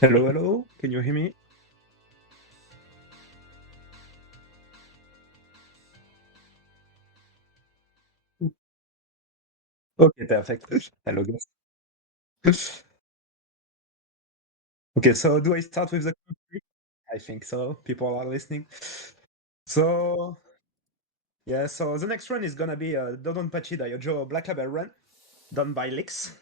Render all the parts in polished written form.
Hello, hello. Can you hear me? Okay, perfect. Hello, guys. Okay, so do I start with the country? I think so. People are listening. So yeah, so the next run is gonna be a Dodonpachi Daioujou Black Label run done by LYX.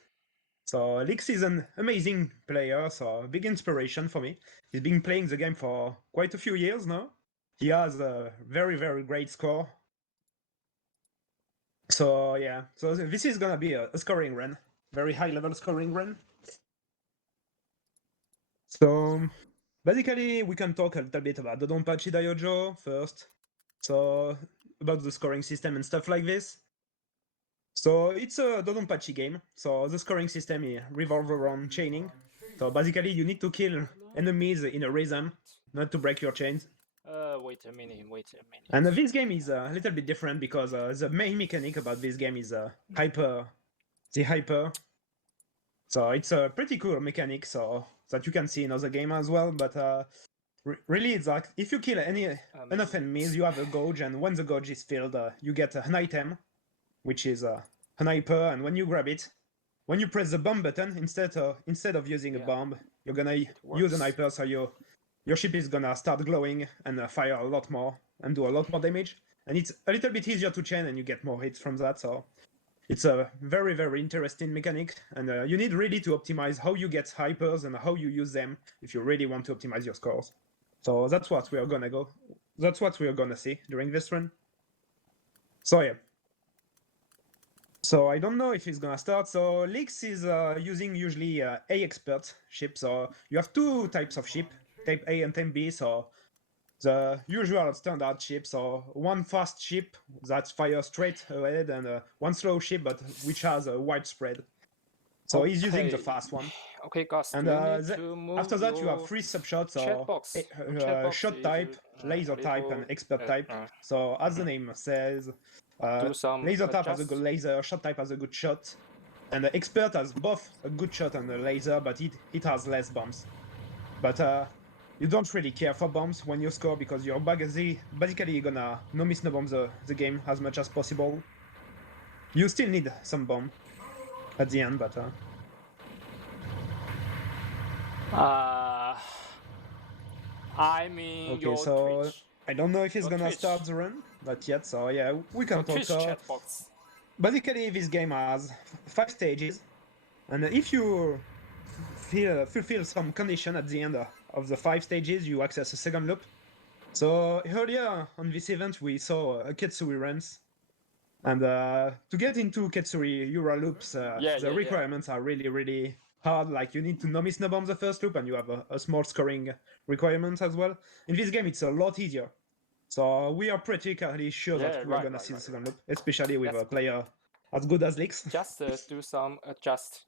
So LYX is an amazing player, so a big inspiration for me. He's been playing the game for quite a few years now. He has a very, very great score. So yeah, so this is gonna be a scoring run, very high level scoring run. So basically, we can talk a little bit about the Dodonpachi Daioujou first. So about the scoring system and stuff like this. So it's a Dodonpachi game. So the scoring system revolves around chaining. So basically, you need to kill enemies in a rhythm, not to break your chains. Wait a minute, wait a And minute. this game is a little bit different because the main mechanic about this game is hyper, the hyper. So it's a pretty cool mechanic, so that you can see in other game as well. But really, it's like if you kill enough enemies, you have a gauge, and when the gauge is filled, you get an item, which is an hyper. And when you grab it, when you press the bomb button, instead of using a Yeah, bomb, you're gonna it use an works. hyper, so your ship is gonna start glowing and fire a lot more and do a lot more damage. And it's a little bit easier to chain, and you get more hits from that. So it's a very, very interesting mechanic, and you need really to optimize how you get hypers and how you use them if you really want to optimize your scores. So that's what we are gonna go. That's what we are gonna see during this run. So yeah. So I don't know if he's gonna start. So LYX is using usually A expert ship. So you have two types of ship, type A and type B. So the usual standard ship. So one fast ship that fires straight ahead, and one slow ship but which has a wide spread. So he's using the Okay, fast one. okay, guys, And do you need to after move that, you have your three subshots chat or box? Your chat box shot is type, laser a type, and little. expert type. So as the Mhm. name says, Do some laser type has a good adjust. laser, shot type has a good shot, and the expert has both a good shot and a laser, but it has less bombs. But you don't really care for bombs when you score because you're basically you're gonna no miss no bomb the game as much as possible. You still need some bomb at the end, but Uh, I mean okay, your so Twitch. I don't know if he's Your gonna Twitch. start the run, not yet. So yeah, we Your can talk. Twitch So chat box. basically, this game has 5 stages, and if you fulfill some condition at the end of the 5 stages, you access a second loop. So earlier on this event, we saw a Ketsui runs, and to get into Ketsui Euro loops, Yeah, the yeah, yeah. requirements are really, really hard. Like you need to no miss no bomb the first loop, and you have a small scoring requirement as well. In this game, it's a lot easier. So we are pretty sure Yeah, that we are right, gonna right, see the right, second right. loop, especially with That's a good. player as good as LYX. Just do some adjust,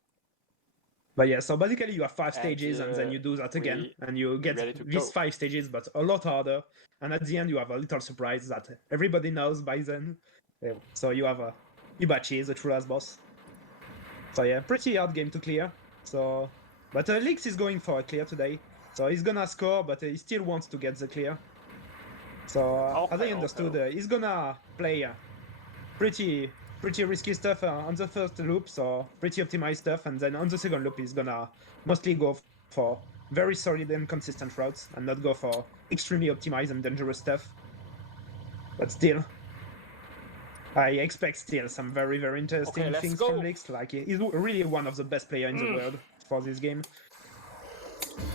But yeah, so basically you have five and stages, and then you do that again, we and you get ready to these go. 5 stages, but a lot harder. And at the end, you have a little surprise that everybody knows by then. Yeah, so you have a Ibachi, the true last boss. So yeah, pretty hard game to clear. So, but LYX is going for a clear today. So he's gonna score, but he still wants to get the clear. So as I Okay, understood, okay. he's gonna play pretty pretty risky stuff on the first loop, so pretty optimized stuff, and then on the second loop he's gonna mostly go for very solid and consistent routes and not go for extremely optimized and dangerous stuff. But still, I expect still some very, very Okay, interesting let's things from go. LYX. Like he's really one of the best players in the world for this game.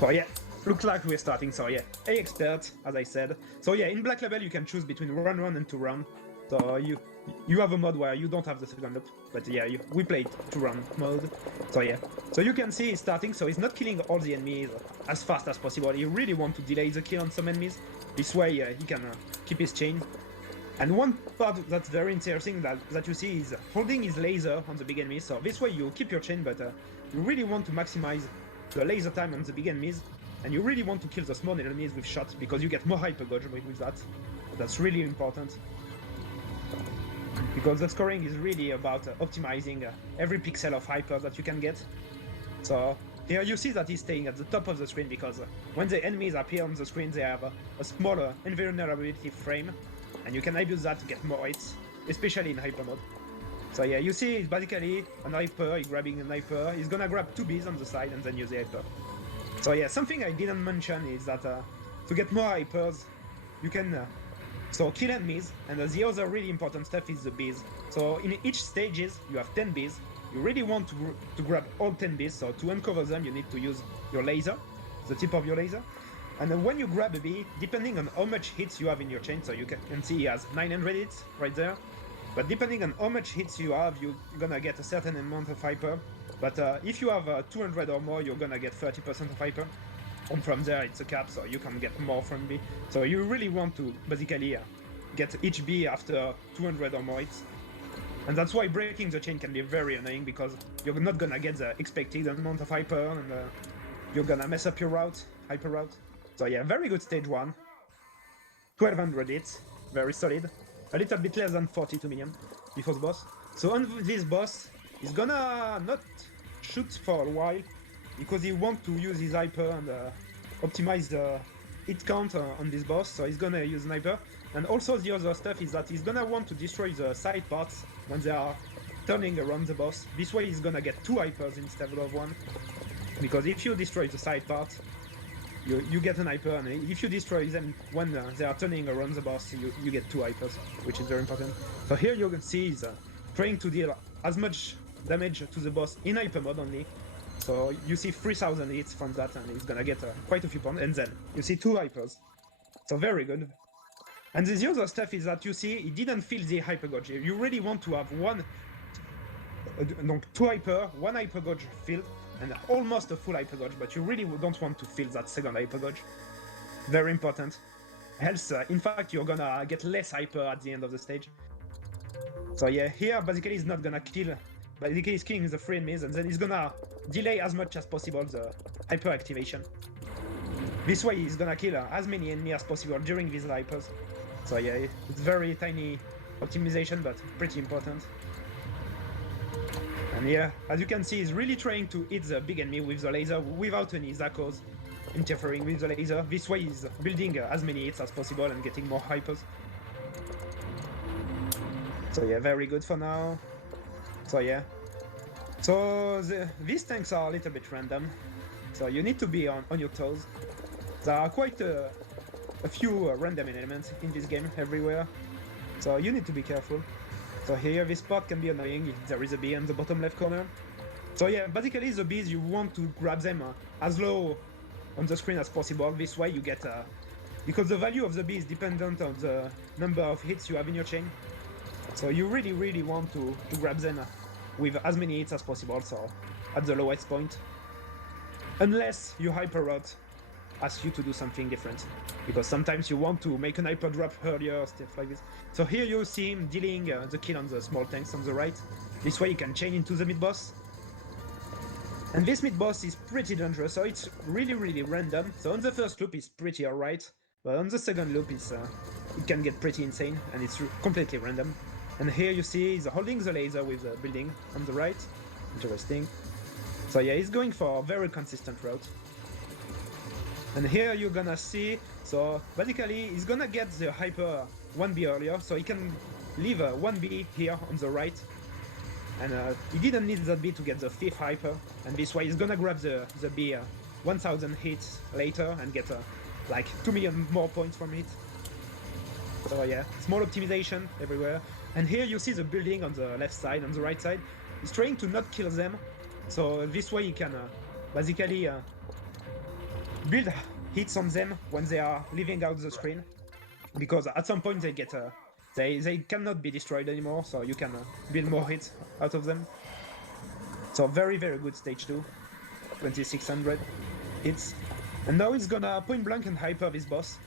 So yeah, looks like we're starting. So yeah, A expert, as I said. So yeah, in Black Label you can choose between run and 2 run. So you have a mode where you don't have the second loop, but yeah, we played 2 run mode. So yeah, so you can see he's starting. So he's not killing all the enemies as fast as possible. He really want to delay the kill on some enemies. This way he can keep his chain. And one part that's very interesting that you see is holding his laser on the big enemies. So this way you keep your chain, but you really want to maximize the laser time on the big enemies, and you really want to kill the small enemies with shots because you get more hyper gauge with that. So that's really important. Because the scoring is really about optimizing every pixel of hyper that you can get. So here you see that he's staying at the top of the screen because when the enemies appear on the screen, they have a smaller invulnerability frame, and you can abuse that to get more hits, especially in hyper mode. So yeah, you see it's basically an hyper, he's grabbing an hyper, he's gonna grab 2 bees on the side and then use the hyper. So yeah, something I didn't mention is that to get more hypers, you can so kill enemies, and the other really important stuff is the bees. So in each stages, you have 10 bees. You really want to grab all 10 bees, so to uncover them, you need to use your laser, the tip of your laser. And then when you grab a bee, depending on how much hits you have in your chain, so you can see he has 900 hits right there. But depending on how much hits you have, you're gonna get a certain amount of hyper. But if you have 200 or more, you're gonna get 30% of hyper. And from there, it's a cap, so you can get more from bee. So you really want to basically get each bee after 200 or more hits. And that's why breaking the chain can be very annoying, because you're not gonna get the expected amount of hyper, and you're gonna mess up your route, hyper route. So yeah, very good stage 1. 1200 hits, very solid. A little bit less than 42 million before the boss. So on this boss, he's gonna not shoot for a while, because he wants to use his hyper and optimize the hit count on this boss, so he's gonna use sniper. And also the other stuff is that he's gonna want to destroy the side parts when they are turning around the boss. This way he's gonna get 2 hypers instead of 1. Because if you destroy the side part, you get an hyper, and if you destroy them when they are turning around the boss, you get 2 hypers, which is very important. So here you can see he's trying to deal as much damage to the boss in hyper mode only. So you see 3000 hits from that, and he's gonna get quite a few points, and then you see 2 hypers. So very good. And the other stuff is that you see he didn't fill the hyper gauge. You really want to have 2 hyper, 1 hyper gauge filled, and almost a full hyper gauge, but you really don't want to fill that second hyper gauge. Very important. Else, in fact, you're gonna get less hyper at the end of the stage. So yeah, here basically he's not gonna kill. Basically he's killing the free enemies, and then he's gonna delay as much as possible the hyper activation. This way he's gonna kill as many enemies as possible during these hypers. So yeah, it's very tiny optimization, but pretty important. And yeah, as you can see, he's really trying to hit the big enemy with the laser without any Zakos interfering with the laser. This way he's building as many hits as possible and getting more hypers. So yeah, very good for now. So yeah. So these tanks are a little bit random. So you need to be on your toes. There are quite a few random elements in this game everywhere. So you need to be careful. So here this part can be annoying if there is a bee in the bottom left corner. So yeah, basically the bees, you want to grab them as low on the screen as possible. This way you get because the value of the bee is dependent on the number of hits you have in your chain. So you really want to grab them with as many hits as possible, so at the lowest point. Unless your hyper route asks you to do something different, because sometimes you want to make an hyper drop earlier, stuff like this. So here you see him dealing the kill on the small tanks on the right. This way you can chain into the mid boss. And this mid boss is pretty dangerous, so it's really random. So on the first loop it's pretty alright, but on the second loop it can get pretty insane, and it's completely random. And here you see he's holding the laser with the building on the right. Interesting. So yeah, he's going for a very consistent route. And here you're gonna see, so basically he's gonna get the hyper 1B earlier, so he can leave 1B here on the right. And he didn't need that B to get the 5th hyper, and this way he's gonna grab the B 1000 hits later and get like 2 million more points from it. So yeah, small optimization everywhere. And here you see the building on the left side, on the right side. He's trying to not kill them, so this way he can basically build hits on them when they are leaving out the screen, because at some point they get they cannot be destroyed anymore, so you can build more hits out of them. So very good stage 2, 2600 hits. And now he's gonna point blank and hyper this boss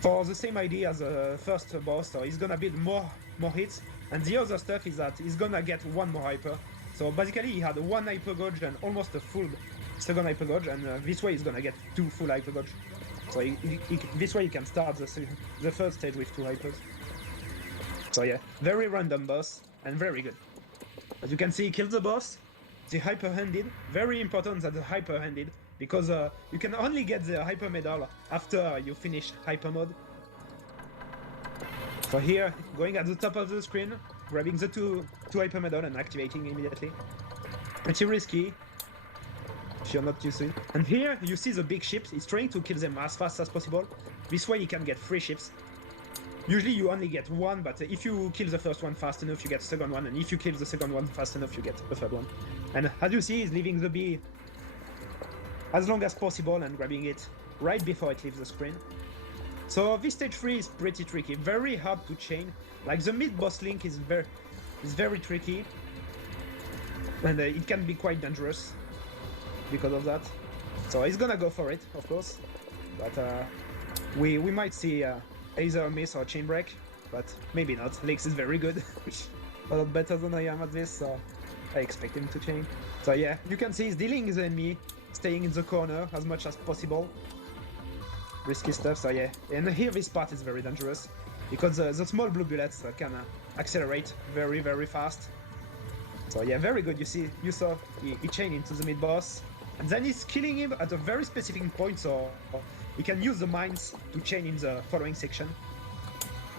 for the same idea as the first boss, so he's gonna build more hits. And the other stuff is that he's gonna get 1 more hyper. So basically he had 1 hyper gauge and almost a full second hyper gauge, and this way he's gonna get 2 full hyper gauge. So this way he can start the first stage with 2 hypers. So yeah, very random boss and very good. As you can see, he killed the boss. the hyper-handed. Very important that the hyper-handed, because you can only get the hyper medal after you finish hyper mode. So here, going at the top of the screen, grabbing the two hyper medal and activating immediately. Pretty risky if you're not used to it. And here you see the big ships. He's trying to kill them as fast as possible. This way you can get 3 ships. Usually you only get 1, but if you kill the first one fast enough, you get the second one, and if you kill the second one fast enough, you get the third one. And as you see, he's leaving the bee as long as possible and grabbing it right before it leaves the screen. So this stage 3 is pretty tricky, very hard to chain. Like the mid-boss link is very tricky, and it can be quite dangerous because of that. So he's gonna go for it, of course, but we might see either a miss or a chain break, but maybe not. LYX is very good, a lot better than I am at this, so I expect him to chain. So yeah, you can see he's dealing with the enemy, staying in the corner as much as possible. Risky stuff, so yeah. And here this part is very dangerous, because the small blue bullets can accelerate very fast. So yeah, very good. You saw he chained into the mid-boss, and then he's killing him at a very specific point, so he can use the mines to chain in the following section.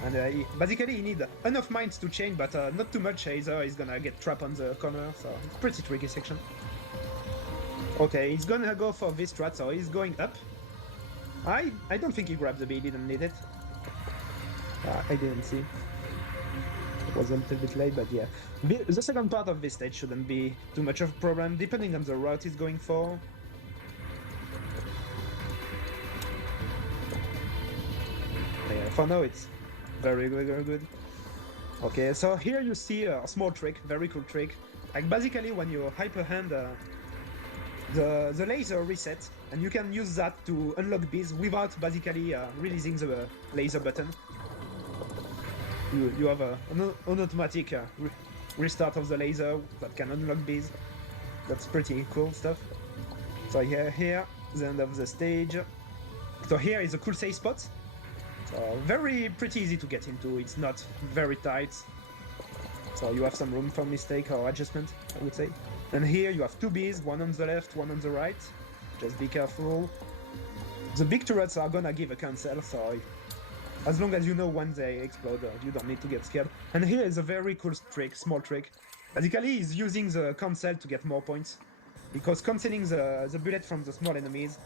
And basically he needs enough mines to chain, but not too much, either he's gonna get trapped on the corner, so it's a pretty tricky section. Okay, he's gonna go for this strat, so he's going up. I don't think he grabbed the bee, he didn't need it. I didn't see. It was a little bit late, but yeah. The second part of this stage shouldn't be too much of a problem, depending on the route he's going for. Yeah, for now it's very good. Okay, so here you see a small trick, very cool trick. Like basically when you hyper hand the laser reset, and you can use that to unlock bees without basically releasing the laser button. You have an automatic restart of the laser that can unlock bees. That's pretty cool stuff. So here, the end of the stage. So here is a cool safe spot. So pretty easy to get into, it's not very tight. So you have some room for mistake or adjustment, I would say. And here you have 2 bees, one on the left, one on the right. Just be careful. The big turrets are gonna give a cancel, so as long as you know when they explode, you don't need to get scared. And here is a very cool trick, small trick. Basically, he's using the cancel to get more points, because cancelling the bullet from the small enemies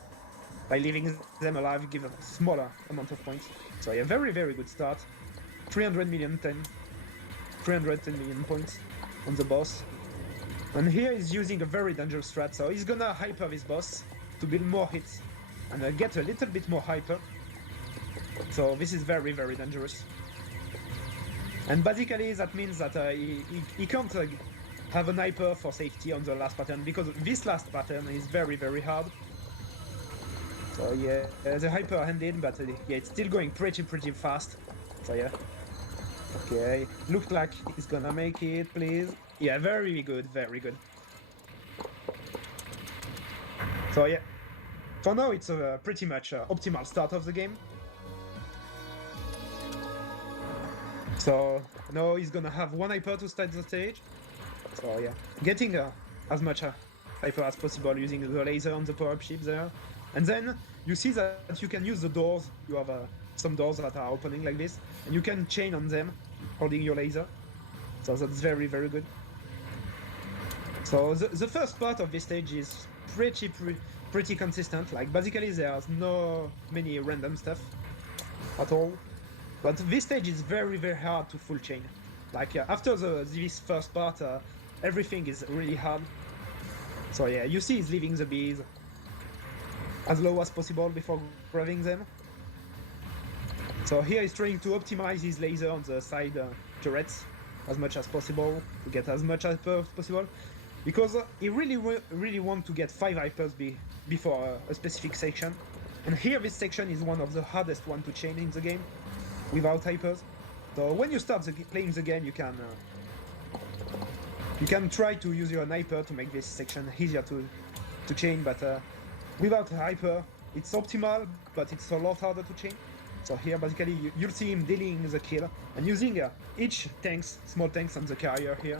by leaving them alive give a smaller amount of points. So yeah, very good start. 310 million points on the boss. And here he's using a very dangerous strat, so he's gonna hyper this boss to build more hits and get a little bit more hyper. So this is very dangerous. And basically that means that he can't have an hyper for safety on the last pattern, because this last pattern is very hard. So yeah, the hyper handed, but yeah, it's still going pretty fast. So yeah. Okay, looks like he's gonna make it, please. Yeah, very good. So yeah, for now it's a pretty much optimal start of the game. So now he's gonna have 1 hyper to start the stage. So yeah, getting as much hyper as possible using the laser on the power-up ship there. And then you see that you can use the doors. You have some doors that are opening like this, and you can chain on them holding your laser. So that's very good. So the first part of this stage is pretty consistent. Like basically there's no many random stuff at all. But this stage is very hard to full chain. Like after this first part, everything is really hard. So yeah, you see he's leaving the bees as low as possible before grabbing them. So here he's trying to optimize his laser on the side turrets as much as possible to get as much hyper as possible, because he really wants to get 5 hypers before a specific section. And here this section is one of the hardest one to chain in the game without hypers. So when you start playing the game, you can try to use your hyper to make this section easier to chain, but without hyper it's optimal, but it's a lot harder to chain. So here basically you'll see him dealing the kill and using each small tanks on the carrier here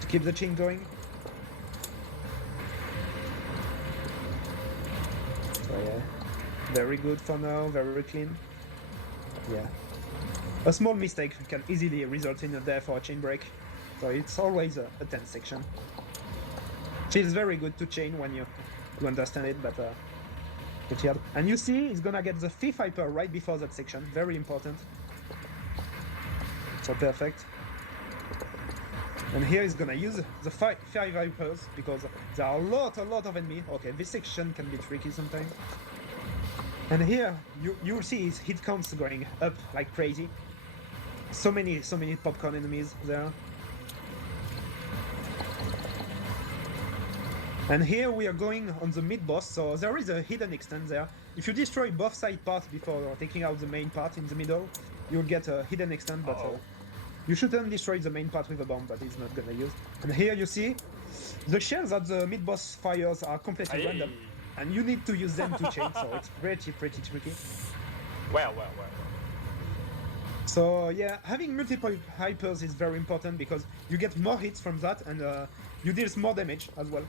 to keep the chain going. So yeah, very good for now, very clean. Yeah. A small mistake can easily result in a death or a chain break. So it's always a tense section. Feels very good to chain when you understand it, but pretty hard. And you see, he's gonna get the 5th hyper right before that section. Very important. So perfect. And here he's gonna use the 5 hypers because there are a lot of enemies. Okay, this section can be tricky sometimes. And here you'll see his hit counts going up like crazy. So many popcorn enemies there. And here we are going on the mid boss, so there is a hidden extent there. If you destroy both side parts before taking out the main part in the middle, you'll get a hidden extent, but you shouldn't destroy the main part with a bomb, but he's not gonna use. And here you see, the shells that the mid boss fires are completely random, and you need to use them to chain, so it's pretty tricky. Well. So yeah, having multiple hypers is very important because you get more hits from that, and you deal more damage as well.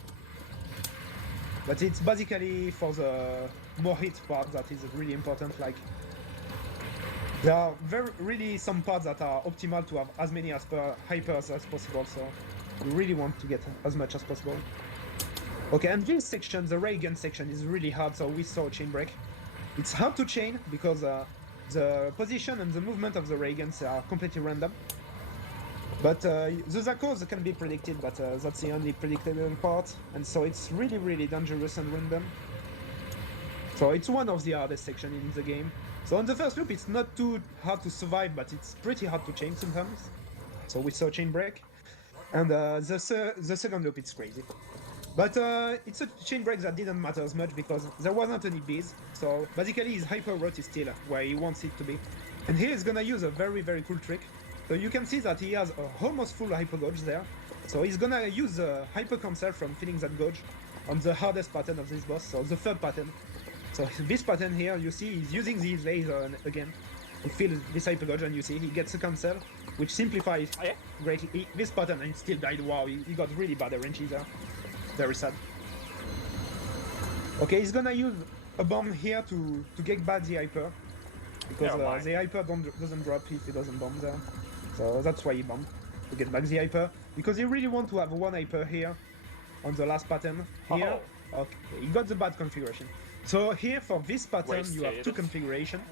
But it's basically for the more hit part that is really important. Like there are really some parts that are optimal to have as many hypers as possible. So you really want to get as much as possible. Okay, and this section, the ray gun section, is really hard. So we saw chain break. It's hard to chain because the position and the movement of the ray guns are completely random. But the Zakos can be predicted, but that's the only predictable part, and so it's really dangerous and random. So it's one of the hardest sections in the game. So on the first loop it's not too hard to survive, but it's pretty hard to chain sometimes. So we saw chain break. And the second loop it's crazy. But it's a chain break that didn't matter as much because there wasn't any bees. So basically his hyper rot is still where he wants it to be. And here he's gonna use a very cool trick. So you can see that he has a almost full hyper gauge there. So he's gonna use the hyper cancel from filling that gauge on the hardest pattern of this boss, so the third pattern. So this pattern here, you see he's using these laser again to fill this hyper gauge, and you see he gets a cancel, which simplifies greatly this pattern, and he still died. Wow, he got really bad RNG there. Very sad. Okay, he's gonna use a bomb here to get back the hyper, because the hyper doesn't drop if he doesn't bomb there. So that's why he bombed, to get back the hyper, because he really want to have one hyper here on the last pattern here. Okay, he got the bad configuration. So here for this pattern you have two configurations.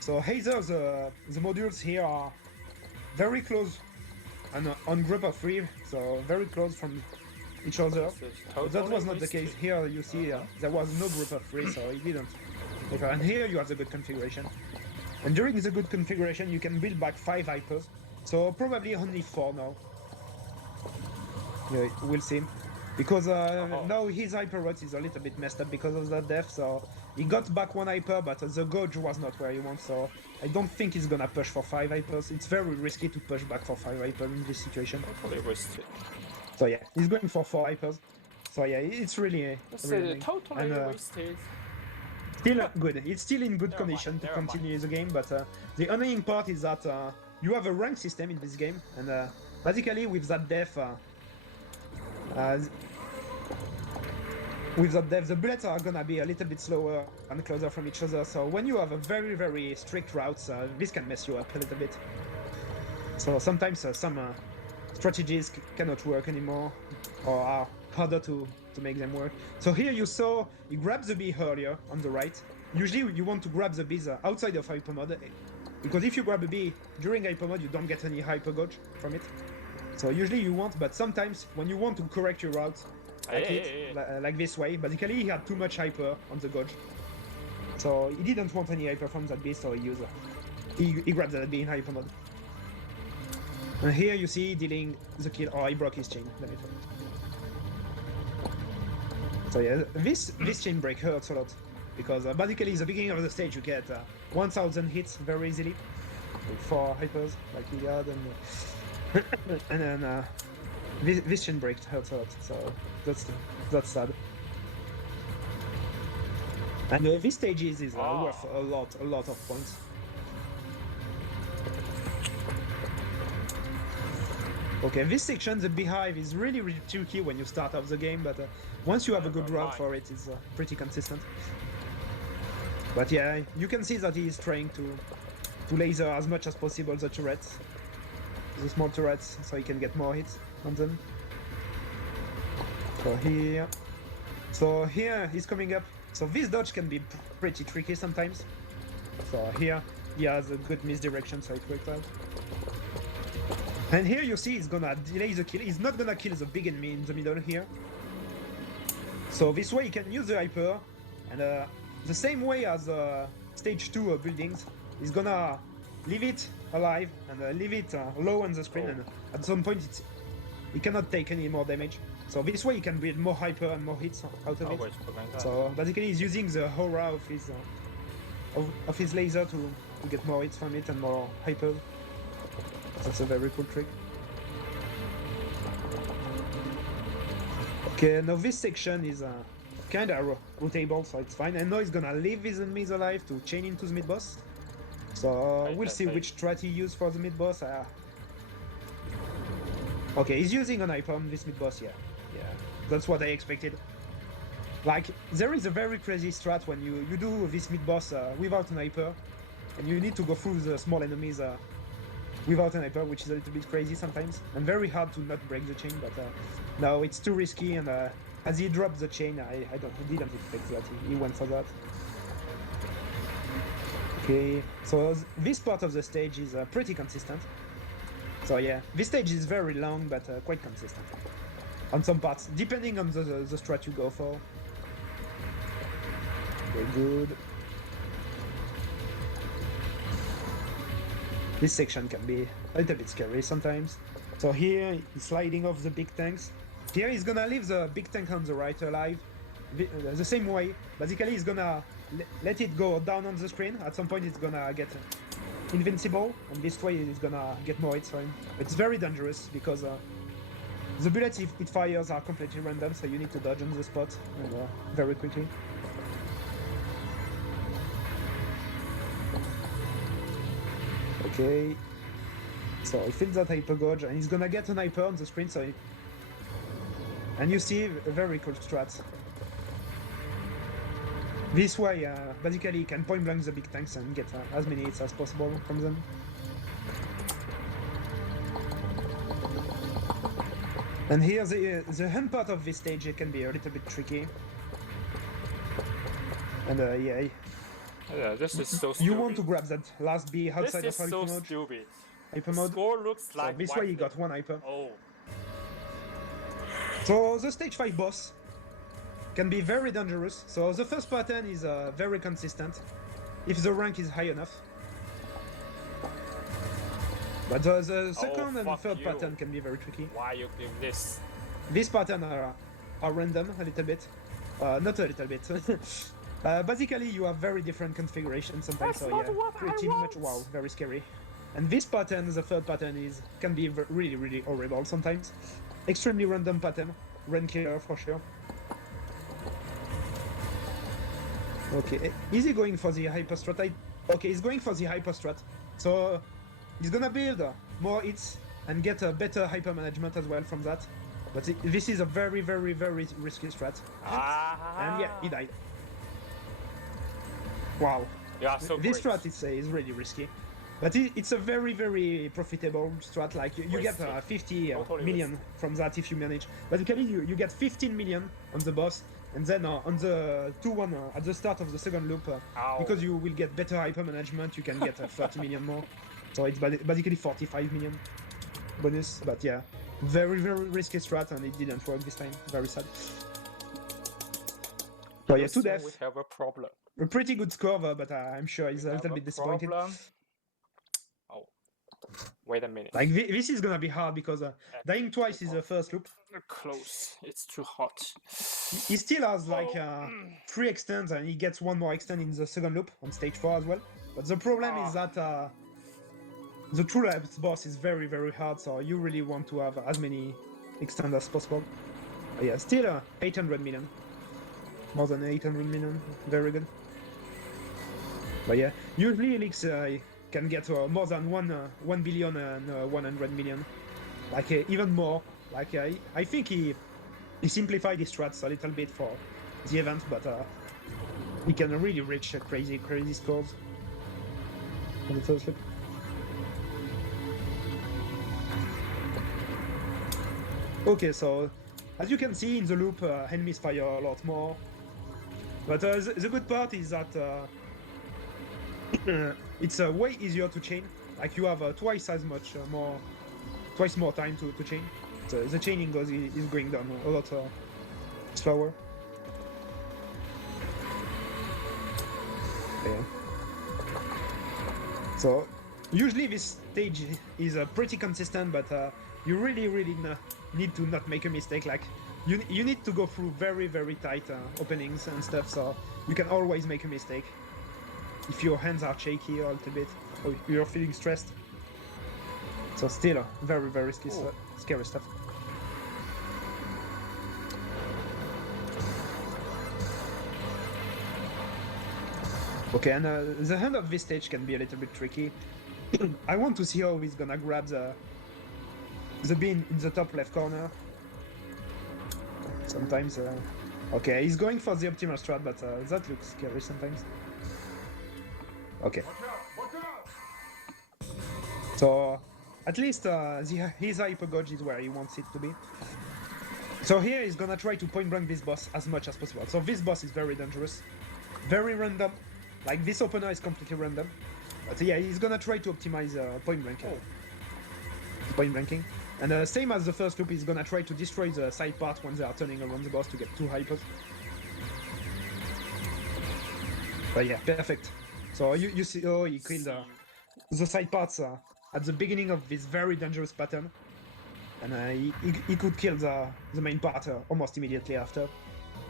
So either the modules here are very close and on group of 3, so very close from each other. But that was not the case. Here you see there was no group of 3, so he didn't. And here you have the good configuration. And during the good configuration you can build back 5 hypers. So probably only 4 now. Yeah, we'll see. Because now his hyper rot is a little bit messed up because of that death, so he got back 1 hyper, but the gauge was not where he wants, so I don't think he's gonna push for 5 hypers. It's very risky to push back for 5 hypers in this situation. Totally wasted. So yeah, he's going for 4 hypers. So yeah, it's really totally wasted. Still good. It's still in good condition to continue the game, but the annoying part is that you have a rank system in this game, and basically with that death, the bullets are gonna be a little bit slower and closer from each other. So when you have a very strict routes, this can mess you up a little bit. So sometimes some strategies cannot work anymore, or are harder to make them work. So here you saw he grabs the bee earlier on the right. Usually you want to grab the bees outside of hyper mode, because if you grab a bee during hyper mode you don't get any hyper gauge from it. So usually you want, but sometimes when you want to correct your route like this way, basically he had too much hyper on the gauge. So he didn't want any hyper from that bee, so he grabbed that bee in hyper mode. And here you see dealing the kill. Oh, he broke his chain. Let me try. So yeah, this chain break hurts a lot, because basically at the beginning of the stage you get 1000 hits very easily with 4 hypers like he had, and then this chain break hurts a lot. So that's sad. And this stage is worth a lot of points. Okay, this section, the beehive, is really tricky when you start off the game, but once you have a good route for it, it's pretty consistent. But yeah, you can see that he is trying to laser as much as possible the turrets, the small turrets, so he can get more hits on them. So here he's coming up. So this dodge can be pretty tricky sometimes. So here he has a good misdirection, so it worked out. And here you see he's gonna delay the kill. He's not gonna kill the big enemy in the middle here. So this way he can use the hyper, and the same way as stage 2 buildings, he's gonna leave it alive and leave it low on the screen, and at some point he cannot take any more damage. So this way he can build more hyper and more hits out of it. So basically he's using the aura of his laser to get more hits from it and more hyper. That's a very cool trick. Okay, now this section is kinda routable, so it's fine. And now he's gonna leave his enemies alive to chain into the mid-boss. So we'll see which strat he used for the mid-boss. Okay, he's using an hyper on this mid-boss, yeah. That's what I expected. Like, there is a very crazy strat when you do this mid-boss without an hyper, and you need to go through the small enemies without an hyper, which is a little bit crazy sometimes, and very hard to not break the chain, but no, it's too risky, and as he dropped the chain, I didn't expect that, he went for that. Okay, so this part of the stage is pretty consistent. So yeah, this stage is very long, but quite consistent. On some parts, depending on the strat you go for. Very good. This section can be a little bit scary sometimes. So here, he's sliding off the big tanks. Here he's gonna leave the big tank on the right alive. The same way. Basically he's gonna let it go down on the screen. At some point it's gonna get invincible, and this way he's gonna get more hits for him. It's very dangerous because the bullets it fires are completely random, so you need to dodge on the spot very quickly. Okay, so he feels that hyper gauge, and he's gonna get an hyper on the screen, so and you see a very cool strat. This way, basically, you can point blank the big tanks and get as many hits as possible from them. And here, the end part of this stage it can be a little bit tricky. And yeah, this is so stupid. You want to grab that last B outside this of is hyper so mode. stupid. Hyper mode. Score looks like so this way you got one hyper. Oh. So the stage 5 boss can be very dangerous. So the first pattern is very consistent if the rank is high enough. But the second and third pattern can be very tricky. Why you give this? These patterns are random a little bit. Not a little bit. Basically, you have very different configurations sometimes. That's so yeah, pretty much wow, very scary. And this pattern, the third pattern, can be really horrible sometimes. Extremely random pattern, run killer for sure. Okay, is he going for the hyper strat? Okay, he's going for the hyper strat. So he's gonna build more hits and get a better hyper management as well from that. But this is a very risky strat. And yeah, he died. Wow. Yeah, so this strat is really risky. But it's a very profitable strat. Like you get 50 million from that if you manage. Basically, you get 15 million on the boss, and then on the 2-1 at the start of the second loop, because you will get better hyper management, you can get 30 million more. So it's basically 45 million bonus. But yeah, very risky strat, and it didn't work this time. Very sad. So yeah, 2 deaths. We have a problem. A pretty good score, but I'm sure he's a little bit disappointed. Oh, wait a minute. Like this is gonna be hard because dying twice is the first loop. Close. It's too hot. He still has like 3 extends, and he gets 1 more extend in the second loop on stage 4 as well. But the problem is that the true labs boss is very hard, so you really want to have as many extends as possible. But yeah, still 800 million. More than 800 million. Very good. But yeah, usually LYX can get more than 1 billion and 100 million like even more. Like I think he simplified his strats a little bit for the event, but he can really reach crazy scores on the first look. Okay, so as you can see in the loop, enemies fire a lot more. But the good part is that it's way easier to chain. Like you have twice more time to chain. So the chaining is going down a lot slower. Yeah. So usually this stage is pretty consistent, but you really need to not make a mistake. Like you need to go through very tight openings and stuff, so you can always make a mistake if your hands are shaky a little bit or you're feeling stressed. So still very scary stuff. Okay, and the end of this stage can be a little bit tricky. I want to see how he's gonna grab the bean in the top left corner. Sometimes, okay, he's going for the optimal strat, but that looks scary sometimes. Okay. So, at least his hypergauge is where he wants it to be. So here he's gonna try to point blank this boss as much as possible. So this boss is very dangerous, very random. Like this opener is completely random. But yeah, he's gonna try to optimize point blanking. And same as the first loop, he's gonna try to destroy the side part when they are turning around the boss to get 2 hypers. But yeah, perfect. So you see, oh, he killed the side parts at the beginning of this very dangerous pattern. And he could kill the main part almost immediately after,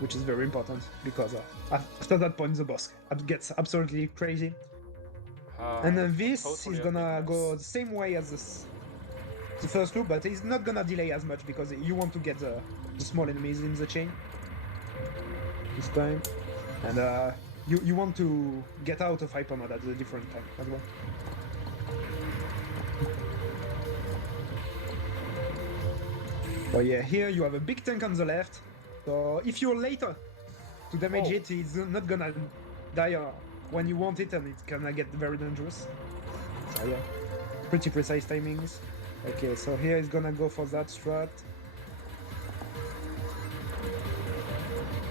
which is very important, because after that point the boss gets absolutely crazy. And this totally is gonna go the same way as the first loop, but it's not gonna delay as much because you want to get the small enemies in the chain this time. And you want to get out of hyper mode at a different time as well. Oh yeah, here you have a big tank on the left, so if you're later to damage it, it's not gonna die when you want it, and it's gonna get very dangerous. So yeah, pretty precise timings. Okay, so here he's gonna go for that strat.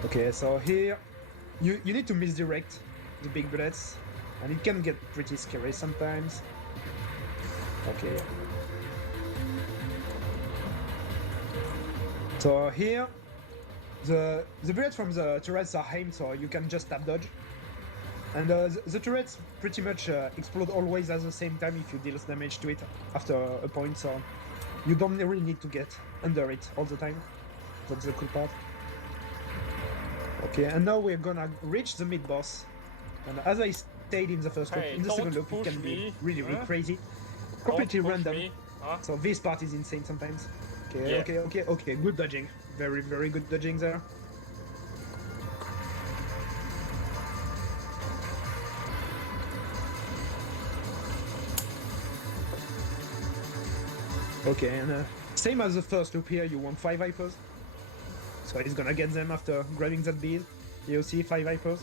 Okay, so here you need to misdirect the big bullets, and it can get pretty scary sometimes. Okay. So here, the bullets from the turrets are aimed, so you can just tap dodge. And the turrets pretty much explode always at the same time if you deal damage to it after a point, so you don't really need to get under it all the time. That's the cool part. Okay, and now we're gonna reach the mid-boss. And as I stayed in the first loop, in the second loop it can be really crazy. Completely random. So this part is insane sometimes. Okay, yeah. Okay, good dodging. Very good dodging there. Okay, and same as the first loop here, you want 5 hypers. So he's gonna get them after grabbing that bead. You see 5 hypers.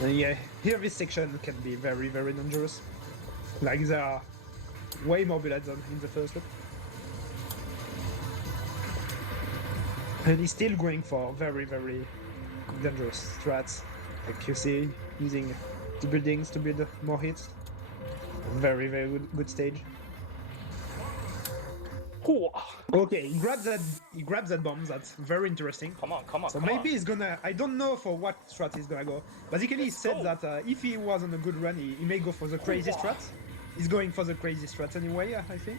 And yeah, here this section can be very dangerous. Like there are way more bullets than in the first loop. And he's still going for very dangerous strats. Like you see, using the buildings to build more hits. Very good stage. Okay, he grabs that bomb. That's very interesting. Come on. So maybe he's gonna. I don't know for what strat he's gonna go. Basically, he said that if he was on a good run, he may go for the crazy strats. He's going for the crazy strats anyway, I think.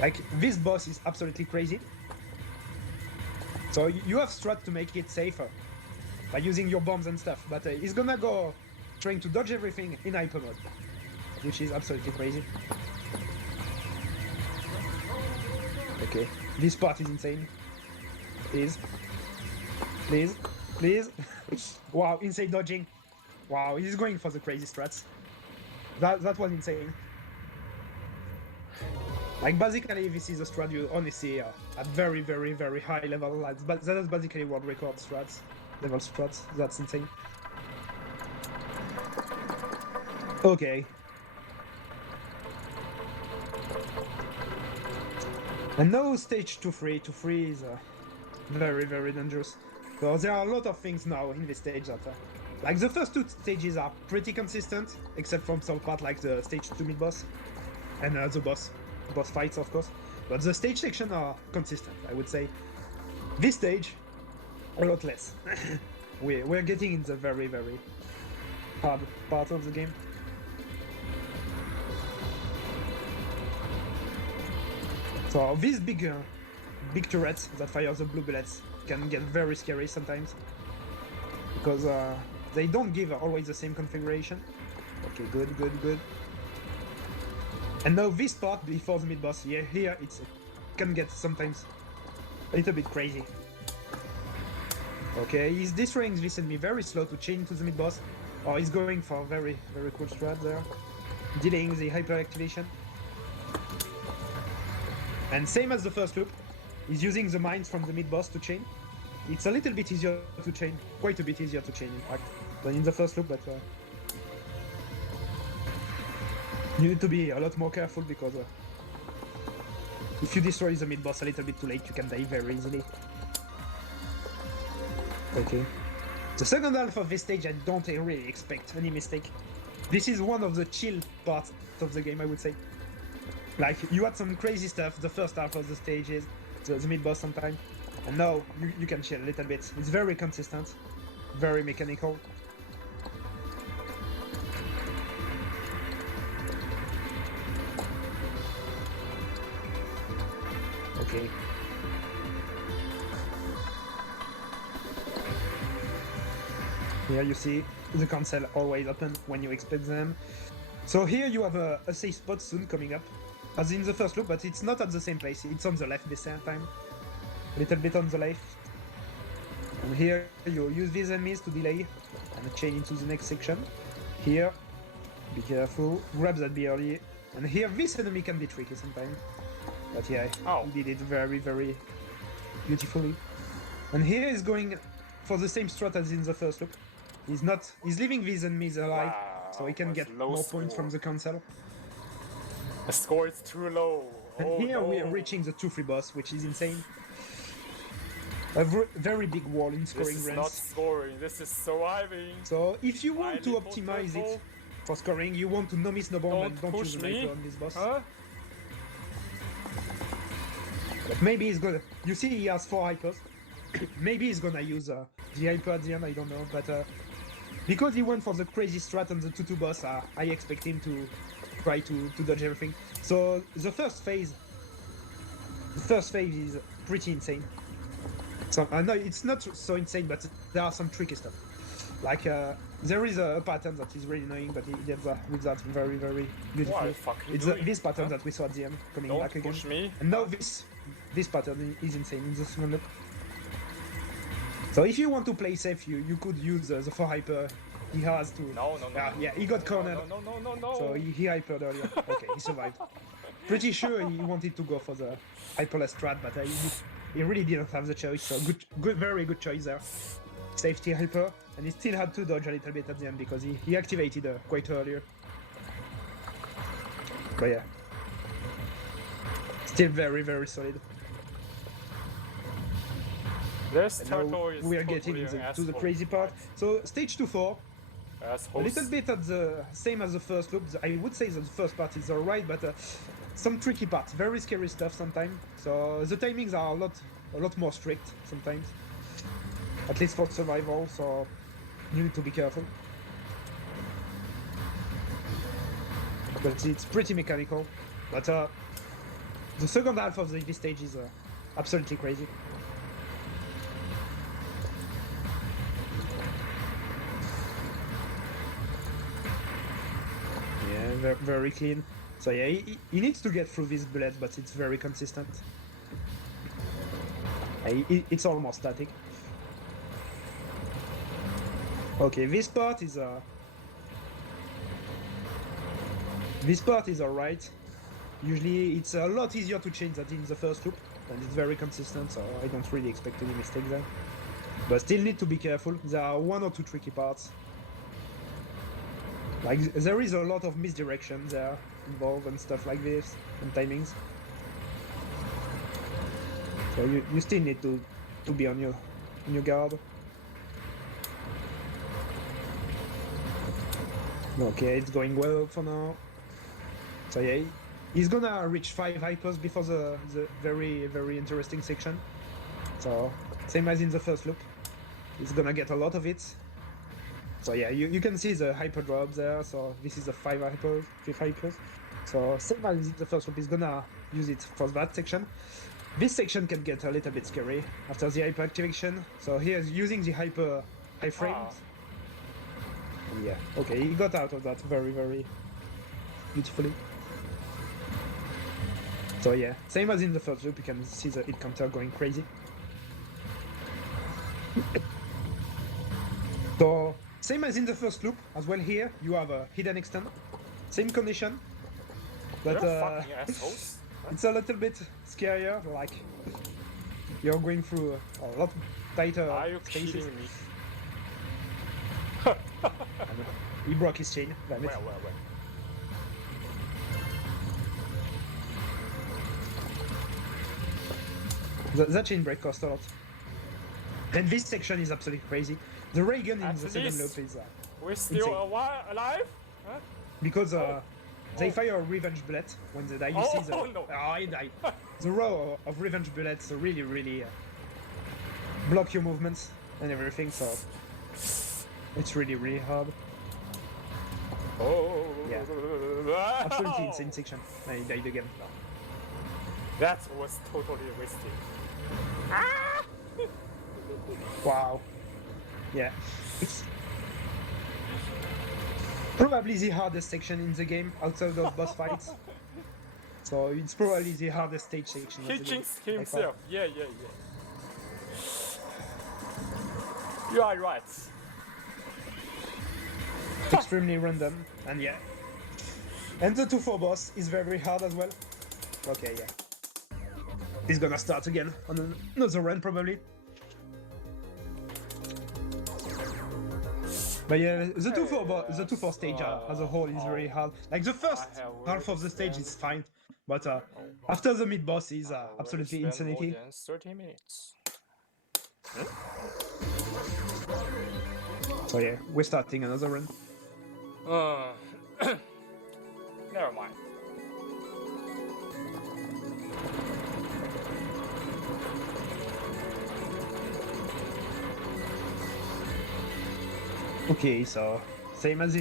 Like this boss is absolutely crazy. So you have strat to make it safer by using your bombs and stuff. But he's gonna go trying to dodge everything in hyper mode, which is absolutely crazy. Okay, this part is insane. Please. Wow, insane dodging. Wow, he's going for the crazy strats. that was insane. Like basically, this is a strat you only see at very, very, very high level. But that is basically world record strats, level strats. That's insane. Okay. And now stage 2-3. 2-3 is very, very dangerous. So there are a lot of things now in this stage that, like the first two stages are pretty consistent, except from some part like the stage 2 mid boss and the boss fights, of course. But the stage section are consistent, I would say. This stage, a lot less. We're getting in the very, very hard part of the game. So these big turrets that fire the blue bullets can get very scary sometimes, because they don't give always the same configuration. Okay, good. And now this part before the mid boss, yeah, here it can get sometimes a little bit crazy. Okay, he's destroying this enemy very slow to chain to the mid boss, or he's going for a very, very cool strat there, delaying the hyper activation. And same as the first loop, he's using the mines from the mid boss to chain. It's a little bit easier to chain, quite a bit easier to chain in fact, than in the first loop, but you need to be a lot more careful because if you destroy the mid boss a little bit too late, you can die very easily. Okay. The second half of this stage, I don't really expect any mistake. This is one of the chill parts of the game, I would say. Like, you had some crazy stuff the first half of the stages, the mid boss sometimes, and now you can chill a little bit. It's very consistent, very mechanical. Okay. Here you see the cancel always open when you expect them. So here you have a safe spot soon coming up, as in the first loop, but it's not at the same place. It's on the left this time, a little bit on the left. And here you use these enemies to delay and chain into the next section. Here, be careful, grab that B early. And here this enemy can be tricky sometimes. But yeah, he did it very, very beautifully. And here he's going for the same strat as in the first loop. He's leaving these enemies alive, so he can get more points from the cancel. The score is too low. And here we are reaching the 2-3 boss, which is insane. A very big wall in scoring range. This is not scoring, this is surviving. So if you want to optimize it for scoring, you want to no miss no bomb and don't use the hyper on this boss. Huh? But maybe he's gonna... You see he has 4 hypers. Maybe he's gonna use the hyper at the end, I don't know. But because he went for the crazy strat on the 2-2 boss, I expect him to try to dodge everything. So the first phase is pretty insane. So no, it's not so insane, but there are some tricky stuff. Like there is a pattern that is really annoying, but he did with that very, very beautifully. It's this pattern that we saw at the end coming back again. Me. And now this pattern is insane in the second loop. So if you want to play safe, you could use the 4 hyper. He has to. No. Yeah, he got cornered. No. So he hypered earlier. Okay, he survived. Pretty sure he wanted to go for the hyperless strat, but he really didn't have the choice. So very good choice there. Safety hyper, and he still had to dodge a little bit at the end because he activated quite earlier. But yeah, still very, very solid. This turtle is we are getting to the crazy part. So stage 2-4, a little bit at the same as the first loop. I would say that the first part is alright, but some tricky parts, very scary stuff sometimes. So the timings are a lot more strict sometimes, at least for survival. So you need to be careful. But it's pretty mechanical. But the second half of this stage is absolutely crazy. Yeah, very clean. So yeah, he needs to get through these bullets, but it's very consistent. It's almost static. Okay, this part is This part is alright. Usually it's a lot easier to change that in the first loop, and it's very consistent, so I don't really expect any mistakes there. But still need to be careful. There are one or two tricky parts. Like, there is a lot of misdirection there involved and stuff like this, and timings. So you still need to be on your guard. Okay, it's going well for now. So yeah, he's gonna reach 5 hypers before the very, very interesting section. So, same as in the first loop. He's gonna get a lot of it. So yeah, you can see the hyper drop there, so this is a 5 hypers. So same as in the first loop, he's gonna use it for that section. This section can get a little bit scary after the hyper activation. So here is using the hyper high frames. Yeah, okay, he got out of that very, very beautifully. So yeah, same as in the first loop, you can see the hit counter going crazy. So, same as in the first loop, as well here, you have a hidden extend. Same condition, but it's a little bit scarier, like you're going through a lot tighter Are you spaces. kidding me? He broke his chain, damn it. Well. That chain break cost a lot. And this section is absolutely crazy. The ray gun in the second loop is we're still alive? Huh? because they fire a revenge bullet when they die. You see the no. he died. The row of revenge bullets really, really block your movements and everything. So it's really, really hard. Oh. Yeah. Absolutely insane section. And he died again. That was totally wasted. Wow. Yeah. It's probably the hardest section in the game outside of boss fights. So it's probably the hardest stage section. He of the game, jinxed by far. himself. Yeah. You are right. Extremely random, and yeah. And the 2-4 boss is very hard as well. Okay, yeah. He's gonna start again on another run probably. But yeah, the 2-4 stage as a whole is very hard. Like the first half of the stage is fine, but after the mid boss is absolutely insanity. More than 30 minutes. So yeah, we're starting another run. Never mind. Okay, so same as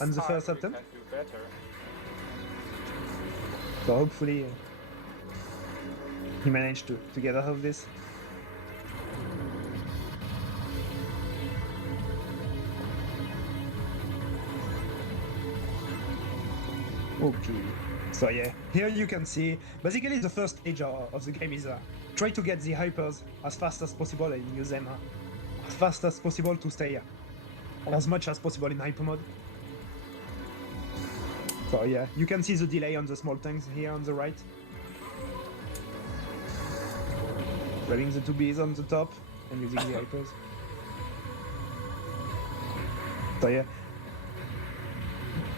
on the first time we attempt. can do better. So hopefully he managed to get out of this. Okay, so yeah, here you can see basically the first stage of the game is try to get the hypers as fast as possible and use them as fast as possible to stay as much as possible in hyper mode. So yeah, you can see the delay on the small tanks here on the right. Grabbing the 2Bs on the top and using the hypers. So yeah,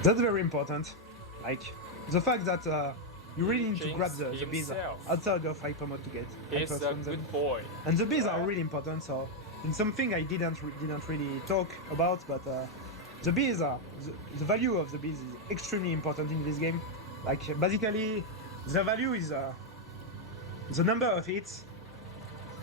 that's very important. Like, the fact that you really need to grab the bees outside of hyper mode to get He's hypers a from them. good boy. And the bees are really important, so in something I didn't really talk about, but the bees are the value of the bees is extremely important in this game. Like basically, the value is the number of hits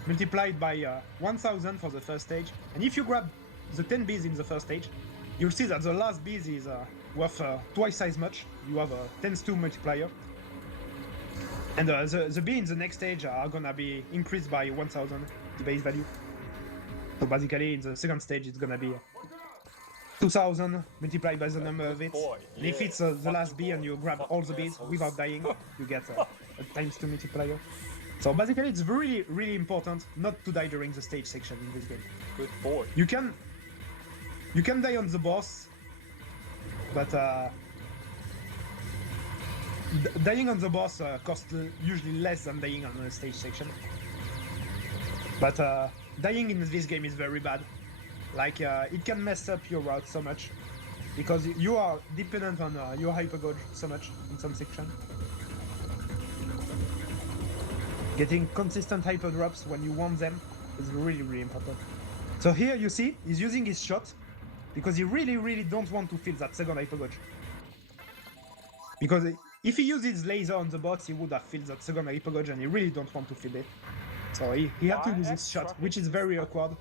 multiplied by 1000 for the first stage, and if you grab the 10 bees in the first stage, you'll see that the last bees is worth twice as much. You have a 10-2 multiplier. And the bee in the next stage are gonna be increased by 1000, the base value. So basically in the second stage it's gonna be 2000 multiplied by the number of hits. And if it's the last bee and you grab all the bees without dying, you get a ×2 multiplier. So basically it's really, really important not to die during the stage section in this game. Good boy. You can die on the boss, but dying on the boss costs usually less than dying on the stage section. But dying in this game is very bad. Like, it can mess up your route so much. Because you are dependent on your hyper gauge so much in some section. Getting consistent hyper drops when you want them is really, really important. So here you see, he's using his shot because he really, really don't want to feel that second hyper gauge. Because if he used his laser on the boss, he would have felt that second hyper gauge and he really don't want to feel it. So he had to use his shot, which is very awkward.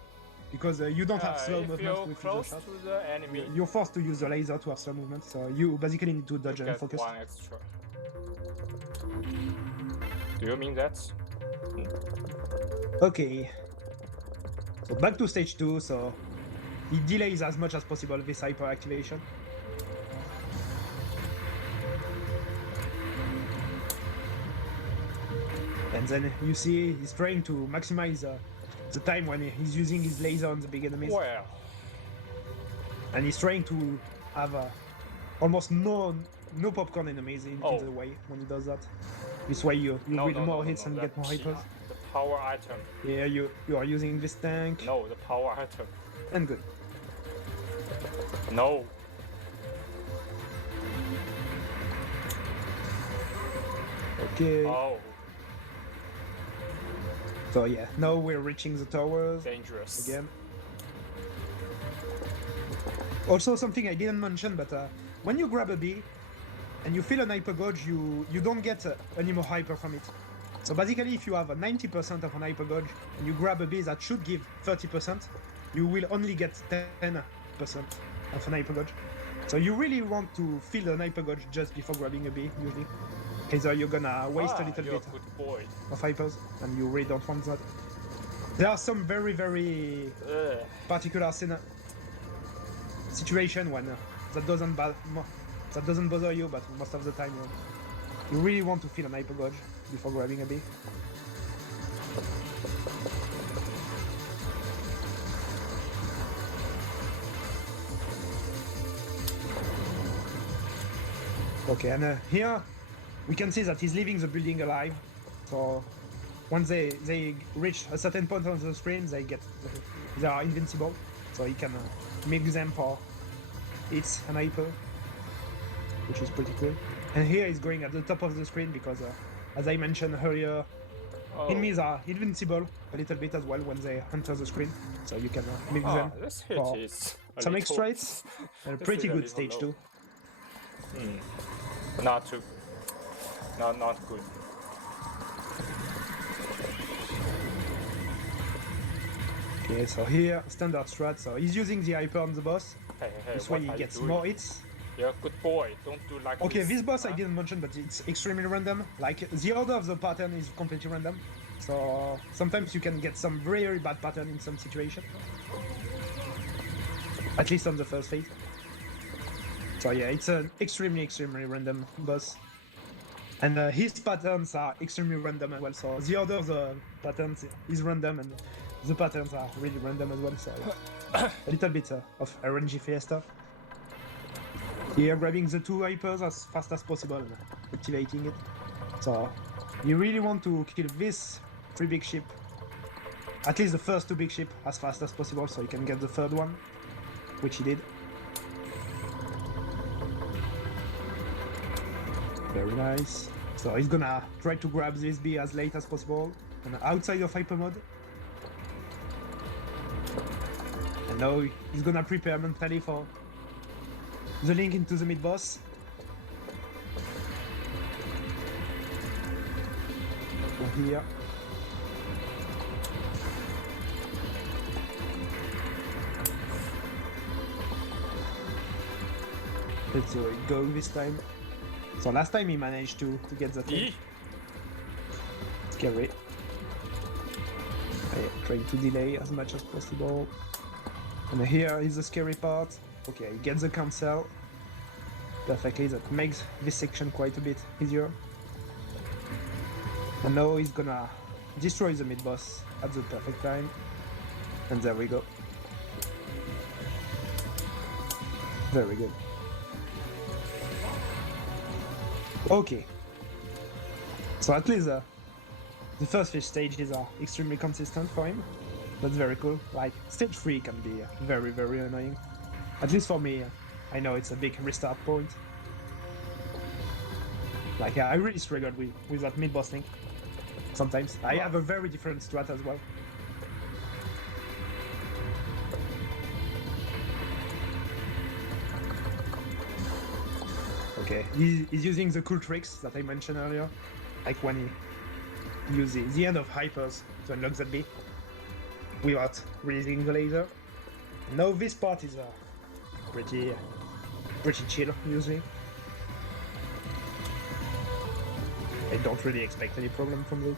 Because you don't have slow movement with the shot. To the enemy, you're forced to use the laser to have slow movement, so you basically need to dodge and focus. One extra. Do you mean that? Okay. So back to stage 2, so he delays as much as possible this hyper activation. And then you see he's trying to maximize the time when he's using his laser on the big enemies. Well. And he's trying to have almost no popcorn enemies in the way when he does that. This way you build more hits and get more hypers. The power item. Yeah, you are using this tank. No, the power item. And good. No. Okay. Oh. So yeah, now we're reaching the towers. Dangerous. Again. Also something I didn't mention, but when you grab a bee and you feel an hyper gauge, you don't get any more hyper from it. So basically if you have a 90% of an hyper gauge and you grab a bee that should give 30%, you will only get 10% of an hyper gauge. So you really want to feel an hyper gauge just before grabbing a bee, usually. Either you're gonna waste a little bit of hypers, and you really don't want that. There are some very, very particular situation when that doesn't bother you, but most of the time you really want to feel an hyper gauge before grabbing a bee. Okay, and here we can see that he's leaving the building alive. So once they reach a certain point on the screen, they are invincible. So he can make them for hits and hyper, which is pretty cool. And here he's going at the top of the screen because, as I mentioned earlier, enemies are invincible a little bit as well when they enter the screen. So you can make them for some extra hits. And a pretty good stage too. Not too. Not good. Okay, so here, standard strat, so he's using the hyper on the boss. Hey, this way he gets more hits. You're a good boy, don't do like okay, this boss I didn't mention, but it's extremely random. Like, the order of the pattern is completely random. So, sometimes you can get some very bad pattern in some situation. At least on the first phase. So yeah, it's an extremely random boss. And his patterns are extremely random as well, so the order of the patterns is random and the patterns are really random as well, so a little bit of RNG fiesta. Here grabbing the two hypers as fast as possible and activating it. So you really want to kill this 3 big ship, at least the first 2 big ship as fast as possible so you can get the third one, which he did. Very nice. So he's gonna try to grab this bee as late as possible and outside of hyper mode. And now he's gonna prepare mentally for the link into the mid boss. Over here. Let's go this time. So last time he managed to get that thing. Scary. Trying to delay as much as possible. And here is the scary part. Okay, he gets the cancel perfectly. That makes this section quite a bit easier. And now he's gonna destroy the mid boss at the perfect time. And there we go. Very good. Okay, So at least the first fish stages are extremely consistent for him. That's very cool. Like, stage 3 can be very, very annoying. At least for me, I know it's a big restart point. Like, I really struggled with that mid-boss link. Sometimes. I have a very different strat as well. Okay, he's using the cool tricks that I mentioned earlier. Like when he uses the end of hypers to unlock that B without releasing the laser. Now this part is pretty chill usually. I don't really expect any problem from this.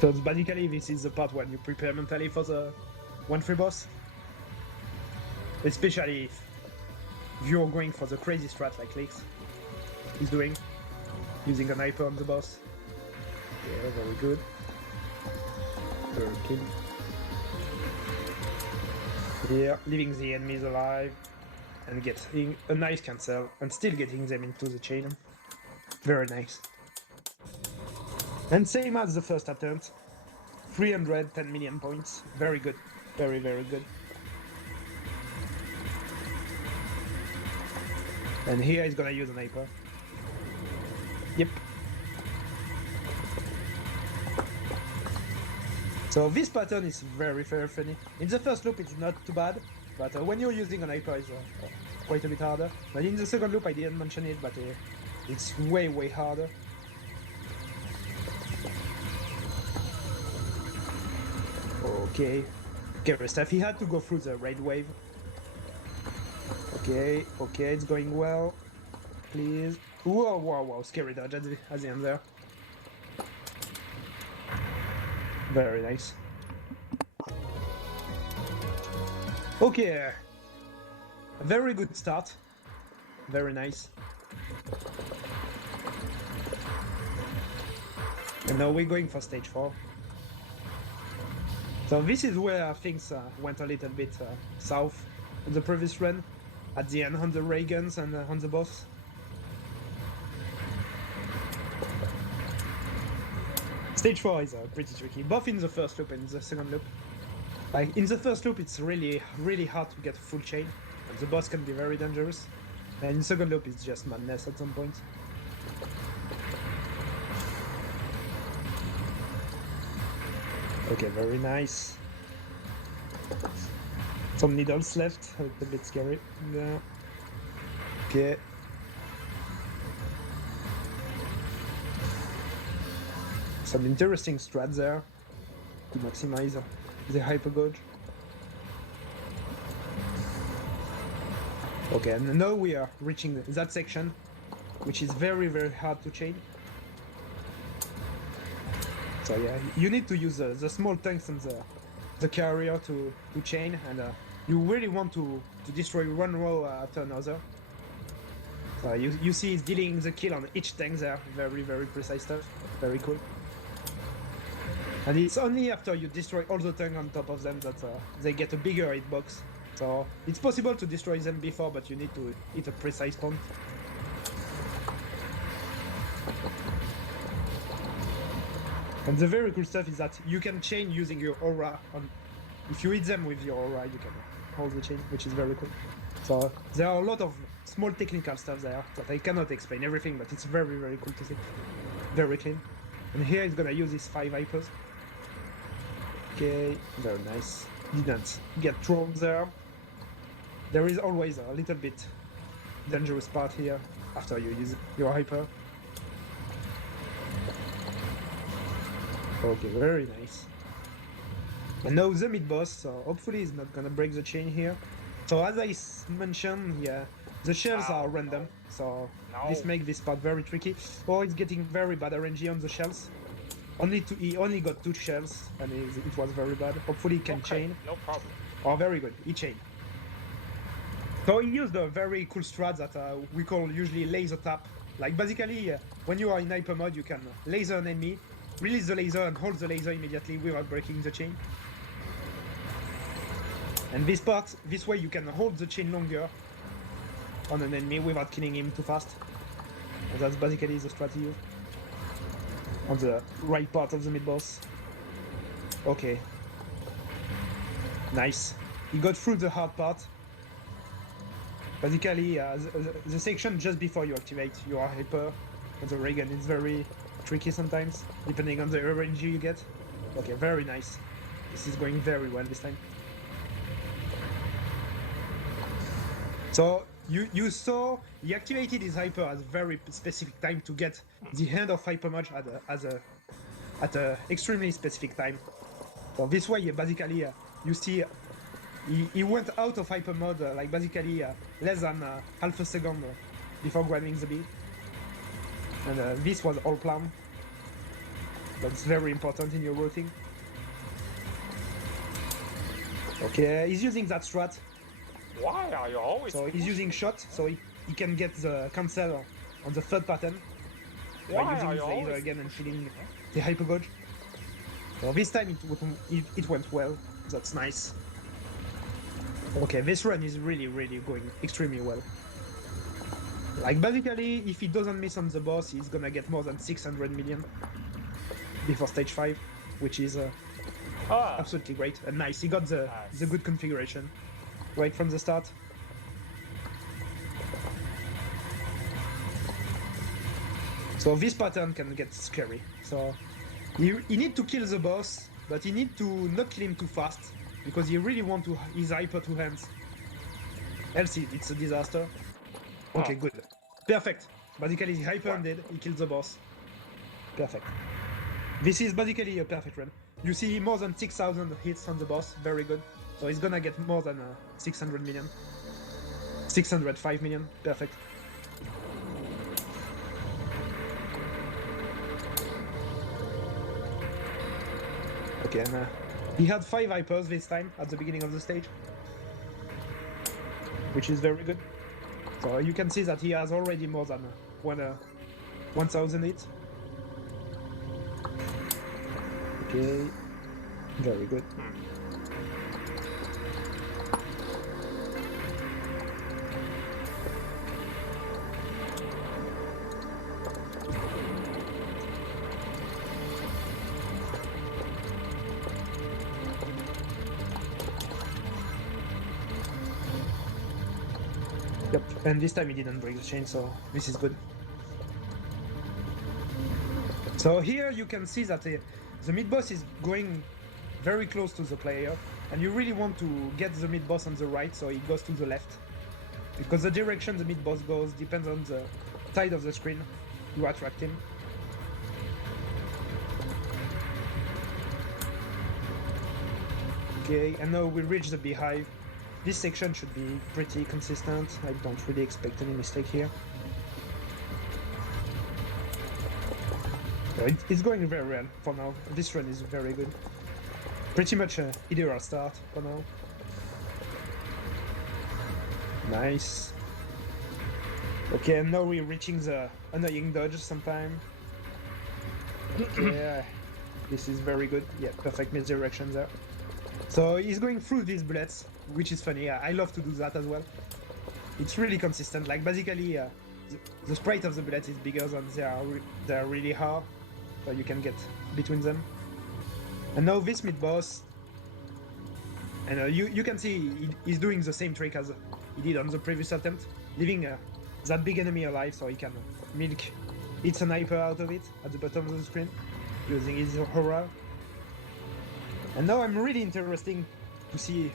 So basically this is the part when you prepare mentally for the 1-3 boss. Especially if you're going for the crazy strat like LYX is doing, using an hyper on the boss. Yeah, very good. Very good. Here, leaving the enemies alive and getting a nice cancel and still getting them into the chain. Very nice. And same as the first attempt, 310 million points. Very good. Very, very good. And here he's gonna use an hyper. Yep. So this pattern is very, very funny. In the first loop it's not too bad, but when you're using an hyper it's quite a bit harder. But in the second loop I didn't mention it, but it's way, way harder. Okay. Okay, Restaf, he had to go through the raid wave. Okay, okay, it's going well. Please. Whoa, whoa, whoa, scary dodge at the end there. Very nice. Okay. A very good start. Very nice. And now we're going for stage 4. So this is where things went a little bit south in the previous run. At the end on the ray guns and on the boss. Stage 4 is pretty tricky, both in the first loop and the second loop. Like, in the first loop it's really, really hard to get full chain, and the boss can be very dangerous. And in the second loop it's just madness at some point. Okay, very nice. Some needles left, a bit scary. Yeah. Okay. Some interesting strats there to maximize the hyper gauge. Okay, and now we are reaching that section, which is very, very hard to chain. So yeah, you need to use the small tanks and the carrier to chain, and you really want to destroy one row after another. So you see he's dealing the kill on each tank there. Very, very precise stuff. Very cool. And it's only after you destroy all the tanks on top of them that they get a bigger hitbox. So it's possible to destroy them before, but you need to hit a precise point. And the very cool stuff is that you can chain using your aura. If you hit them with your aura, you can hold the chain, which is very cool. So there are a lot of small technical stuff there that I cannot explain everything, but it's very, very cool to see. Very clean. And here he's gonna use his 5 hypers. Okay, very nice. Didn't get thrown there. There is always a little bit dangerous part here after you use your hyper. Okay, very nice. And now the mid-boss, so hopefully he's not gonna break the chain here. So as I mentioned, yeah, the shells are random, so this makes this part very tricky. Oh, it's getting very bad RNG on the shells. He only got 2 shells, and it was very bad. Hopefully he can chain. No problem. Oh, very good, he chained. So he used a very cool strat that we call usually laser tap. Like basically, when you are in hyper mode, you can laser an enemy, release the laser and hold the laser immediately without breaking the chain. And this way you can hold the chain longer on an enemy without killing him too fast. And that's basically the strategy on the right part of the mid-boss. Okay. Nice. He got through the hard part. Basically, the section just before you activate your hyper on the ray gun is very tricky sometimes, depending on the RNG you get. Okay, very nice. This is going very well this time. So you saw he activated his hyper at a very specific time to get the end of hyper mode at a extremely specific time. So this way, basically, you see he went out of hyper mode like basically less than half a second before grabbing the beat. And this was all planned. That's very important in your routing. Okay, he's using that strat. Why are you always? So he's using shot, so he can get the cancel on the third pattern. Why by using are you the healer always? again and killing the hyper gauge. So this time it went well. That's nice. Okay, this run is really going extremely well. Like basically, if he doesn't miss on the boss, he's gonna get more than 600 million before stage 5, which is absolutely great and nice. He got the good configuration right from the start. So this pattern can get scary. So he need to kill the boss, but he need to not kill him too fast because he really want to his hyper to hands. Else it's a disaster. Okay, good. Perfect. Basically he hyper ended, he killed the boss. Perfect. This is basically a perfect run. You see more than 6,000 hits on the boss, very good. So he's gonna get more than 600 million. 605 million, perfect. Okay, and he had 5 hypers this time at the beginning of the stage, which is very good. So you can see that he has already more than 1,000 hits. Okay, very good. Yep, and this time he didn't break the chain, so this is good. So here you can see that the mid-boss is going very close to the player, and you really want to get the mid-boss on the right, so he goes to the left. Because the direction the mid-boss goes depends on the side of the screen you attract him. Okay, and now we reach the beehive. This section should be pretty consistent. I don't really expect any mistake here. So it's going very well for now. This run is very good. Pretty much a ideal start for now. Nice. Okay, and now we're reaching the annoying dodge sometime. Yeah, this is very good. Yeah, perfect misdirection there. So he's going through these bullets, which is funny. I love to do that as well. It's really consistent. Like basically, the sprite of the bullets is bigger than they are really hard, so you can get between them. And now this mid boss, and you can see he's doing the same trick as he did on the previous attempt, leaving that big enemy alive so he can milk a sniper out of it at the bottom of the screen using his aura. And now I'm really interested to see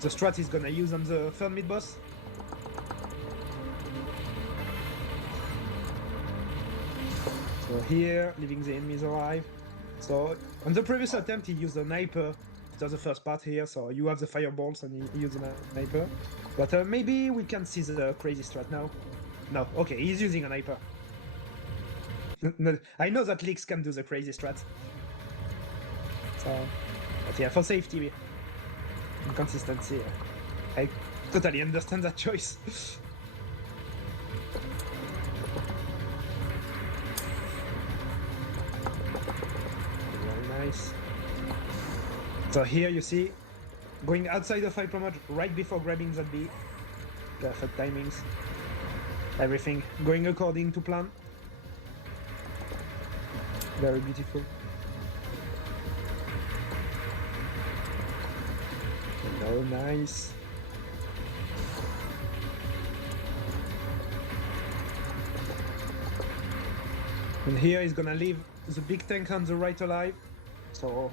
the strat he's gonna use on the third mid boss. So here, leaving the enemies alive. So on the previous attempt he used a sniper after the first part here, so you have the fireballs and he used a sniper. But maybe we can see the crazy strat now. No, okay, he's using a sniper. No, I know that LYX can do the crazy strat. So, but yeah, for safety and consistency, I totally understand that choice. Very nice. So here you see, going outside of hyper mode right before grabbing that bee. Perfect timings. Everything going according to plan. Very beautiful. Oh, nice. And here he's gonna leave the big tank on the right alive. So,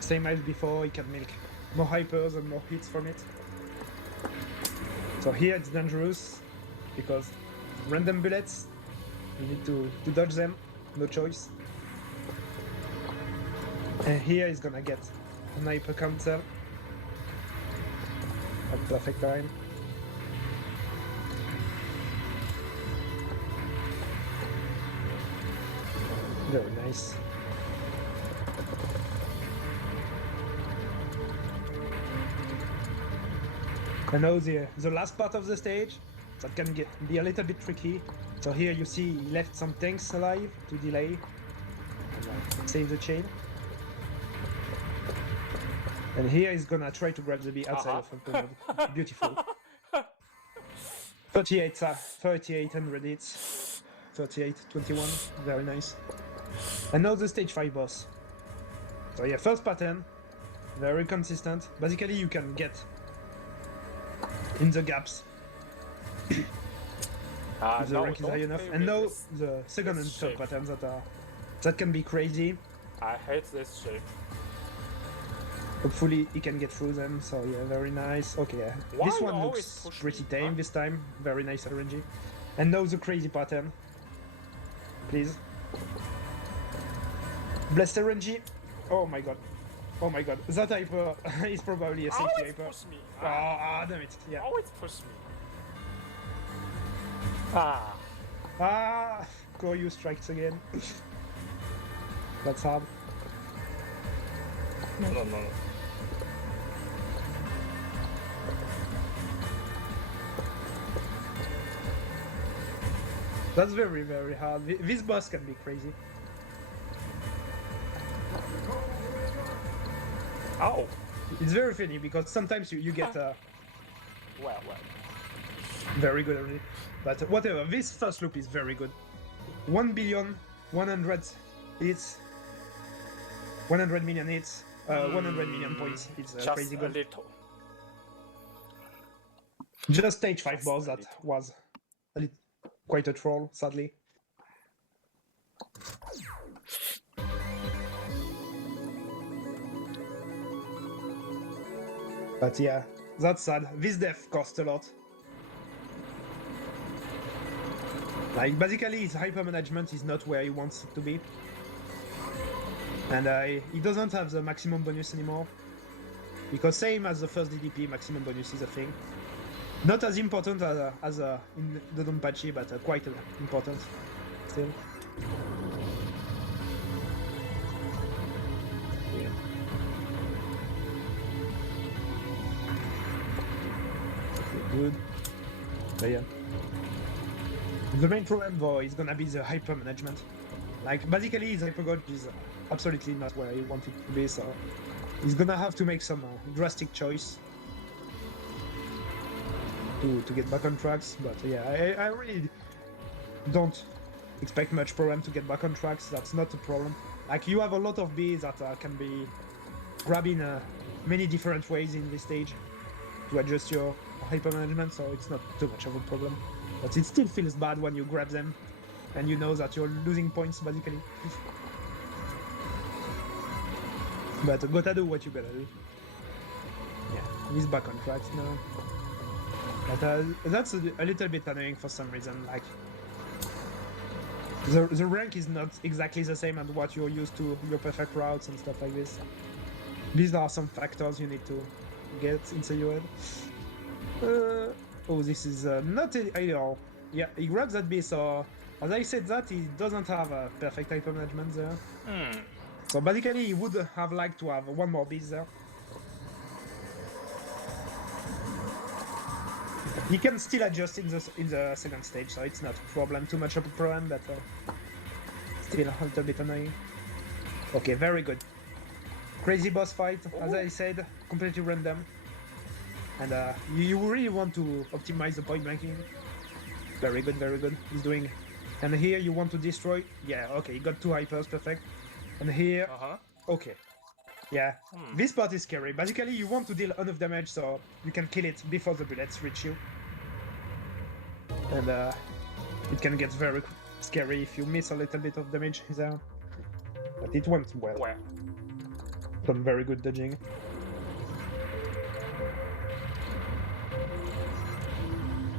same as before, he can make more hypers and more hits from it. So here it's dangerous, because random bullets, you need to dodge them, no choice. And here he's gonna get an hyper cancel at perfect time. Very nice. And now the last part of the stage, that can be a little bit tricky. So here you see he left some tanks alive to delay and save the chain. And here he's gonna try to grab the bee outside of Ultramania. Beautiful. 3800 hits. 3821. Very nice. And now the stage 5 boss. So yeah, first pattern. Very consistent. Basically you can get in the gaps if the rank is high enough. And now the second and third patterns that can be crazy. I hate this shape. Hopefully he can get through them, so yeah, very nice. Okay, yeah. This one looks pretty tame this time. Very nice RNG. And now the crazy pattern. Please. Blessed RNG. Oh my god. Oh my god. That hyper is probably a safety hyper. Push me. Damn it. Yeah. Always push me. Koryu strikes again. That's hard. No. That's very, very hard. This boss can be crazy. Ow. It's very funny because sometimes you get Well. very good already. But whatever, this first loop is very good. 1,100,000,000 hits. 100 million hits. 100 million points. It's crazy good. Just a little. Just stage 5 boss that was quite a troll, sadly. But yeah, that's sad. This death cost a lot. Like, basically his hyper management is not where he wants it to be. And he doesn't have the maximum bonus anymore. Because same as the first DDP, maximum bonus is a thing. Not as important as in Dodonpachi, but quite important still. Yeah. Okay, good. But yeah. The main problem though is gonna be the hyper management. Like, basically his hyper gauge is absolutely not where he wanted to be, so he's gonna have to make some drastic choice to get back on tracks. But yeah, I really don't expect much problem to get back on tracks. That's not a problem. Like, you have a lot of bees that can be grabbed in many different ways in this stage to adjust your hyper management, so it's not too much of a problem. But it still feels bad when you grab them and you know that you're losing points basically. But gotta do what you gotta do. Yeah, he's back on tracks now. But that's a little bit annoying for some reason. Like, the rank is not exactly the same as what you're used to, your perfect routes and stuff like this. These are some factors you need to get inside your head. Oh, this is not ideal. Yeah, he grabs that bee, so as I said that, he doesn't have a perfect hyper management there. So basically he would have liked to have one more beast there. He can still adjust in the second stage, so it's not a problem, too much of a problem, but still a little bit annoying. Okay, very good. Crazy boss fight, as I said, completely random. And you really want to optimize the point blanking. Very good, very good. He's doing... And here you want to destroy... Yeah, okay, he got 2 hypers, perfect. And here... Okay. Yeah, this part is scary. Basically, you want to deal enough damage so you can kill it before the bullets reach you. And it can get very scary if you miss a little bit of damage there. But it went well. Some very good dodging.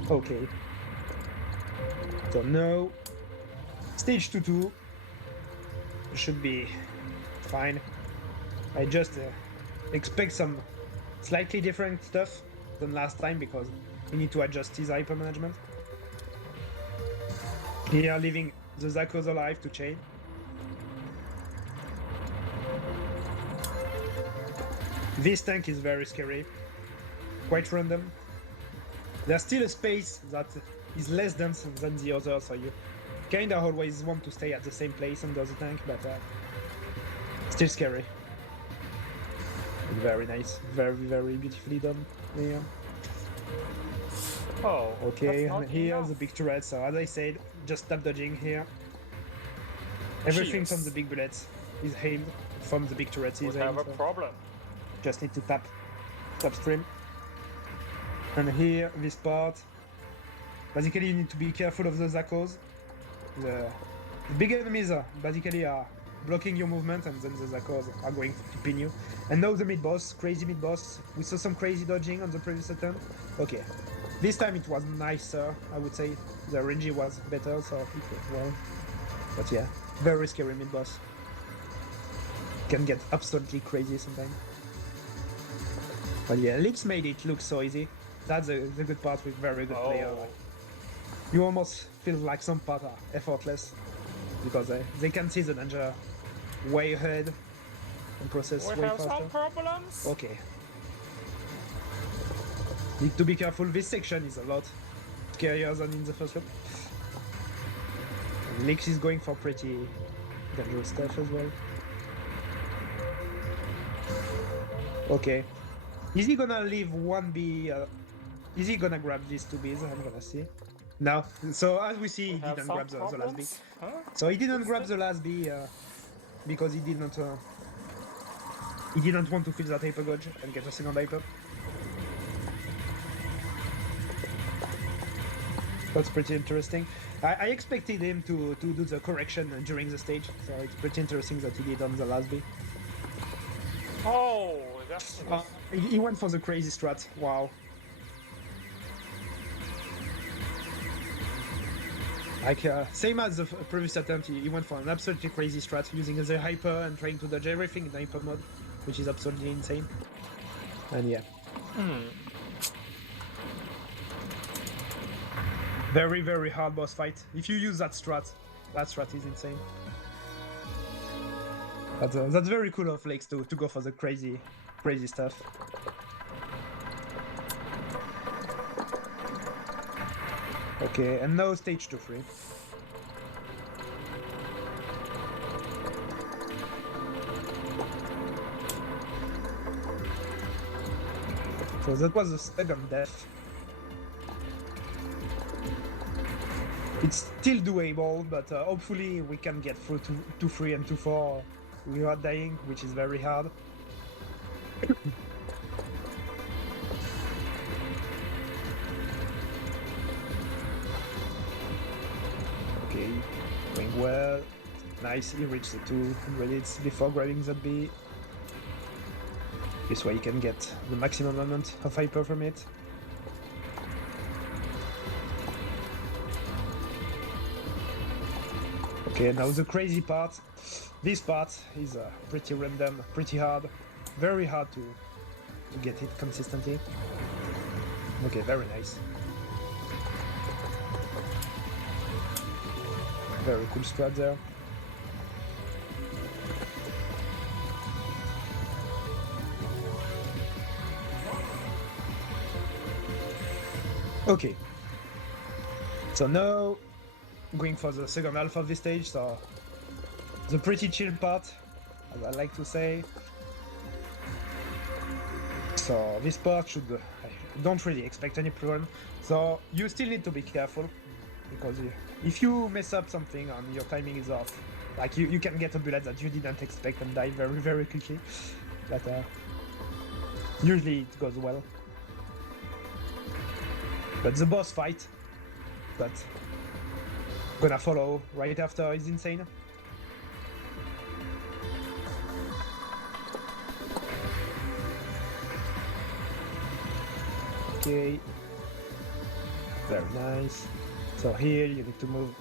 Okay. So now, stage 2-2 should be fine. I just expect some slightly different stuff than last time because we need to adjust his hyper management. Here, leaving the Zakos alive to chain. This tank is very scary, quite random. There's still a space that is less dense than the other, so you kinda always want to stay at the same place under the tank, but still scary. Very nice, very, very beautifully done. Yeah. Oh, okay, and here's the big turret, so as I said, just tap dodging here. Everything from the big bullets is aimed from the big turret. We have a problem. Just need to tap stream. And here, this part, basically you need to be careful of the Zakos. The big enemies basically are blocking your movement, and then the Zakos are going to pin you. And now the mid-boss, crazy mid-boss. We saw some crazy dodging on the previous attempt. Okay, this time it was nicer, I would say. The RNG was better, so it went well. But yeah, very scary mid-boss. Can get absolutely crazy sometimes. But yeah, LYX made it look so easy. That's the good part with very good player. Like, you almost feel like some parts are effortless because they can see the danger way ahead and process way faster. Some problems. Okay. Need to be careful. This section is a lot scarier than in the first loop. LYX is going for pretty dangerous stuff as well. Okay. Is he gonna leave 1B? Is he gonna grab these 2 Bs? I'm gonna see. No. So as we see, he didn't grab the last B. Huh? So he didn't grab the last B because he didn't want to fill that hyper gauge and get a second hyper. That's pretty interesting. I expected him to do the correction during the stage, so it's pretty interesting that he did on the last B. Oh, that's... He went for the crazy strat. Wow. Like, same as the previous attempt, he went for an absolutely crazy strat, using the hyper and trying to dodge everything in hyper mode, which is absolutely insane. And yeah. Very, very hard boss fight. If you use that strat is insane. That's very cool of LYX to go for the crazy stuff. Okay, and now stage 2-3. So that was the second death. It's still doable, but hopefully we can get through 2-3 and 2-4 without dying, which is very hard. Okay, going well. Nice, he reached the 200 hits before grabbing that B. This way you can get the maximum amount of hyper from it. Okay, now the crazy part. This part is pretty random, pretty hard. Very hard to get it consistently. Okay, very nice. Very cool strat there. Okay. So now, going for the second half of this stage, so the pretty chill part, as I like to say. So this part should, I don't really expect any problem. So you still need to be careful because if you mess up something and your timing is off, like you can get a bullet that you didn't expect and die very, very quickly. But usually it goes well. But the boss fight that gonna follow right after is insane. Okay, very nice. So here you need to move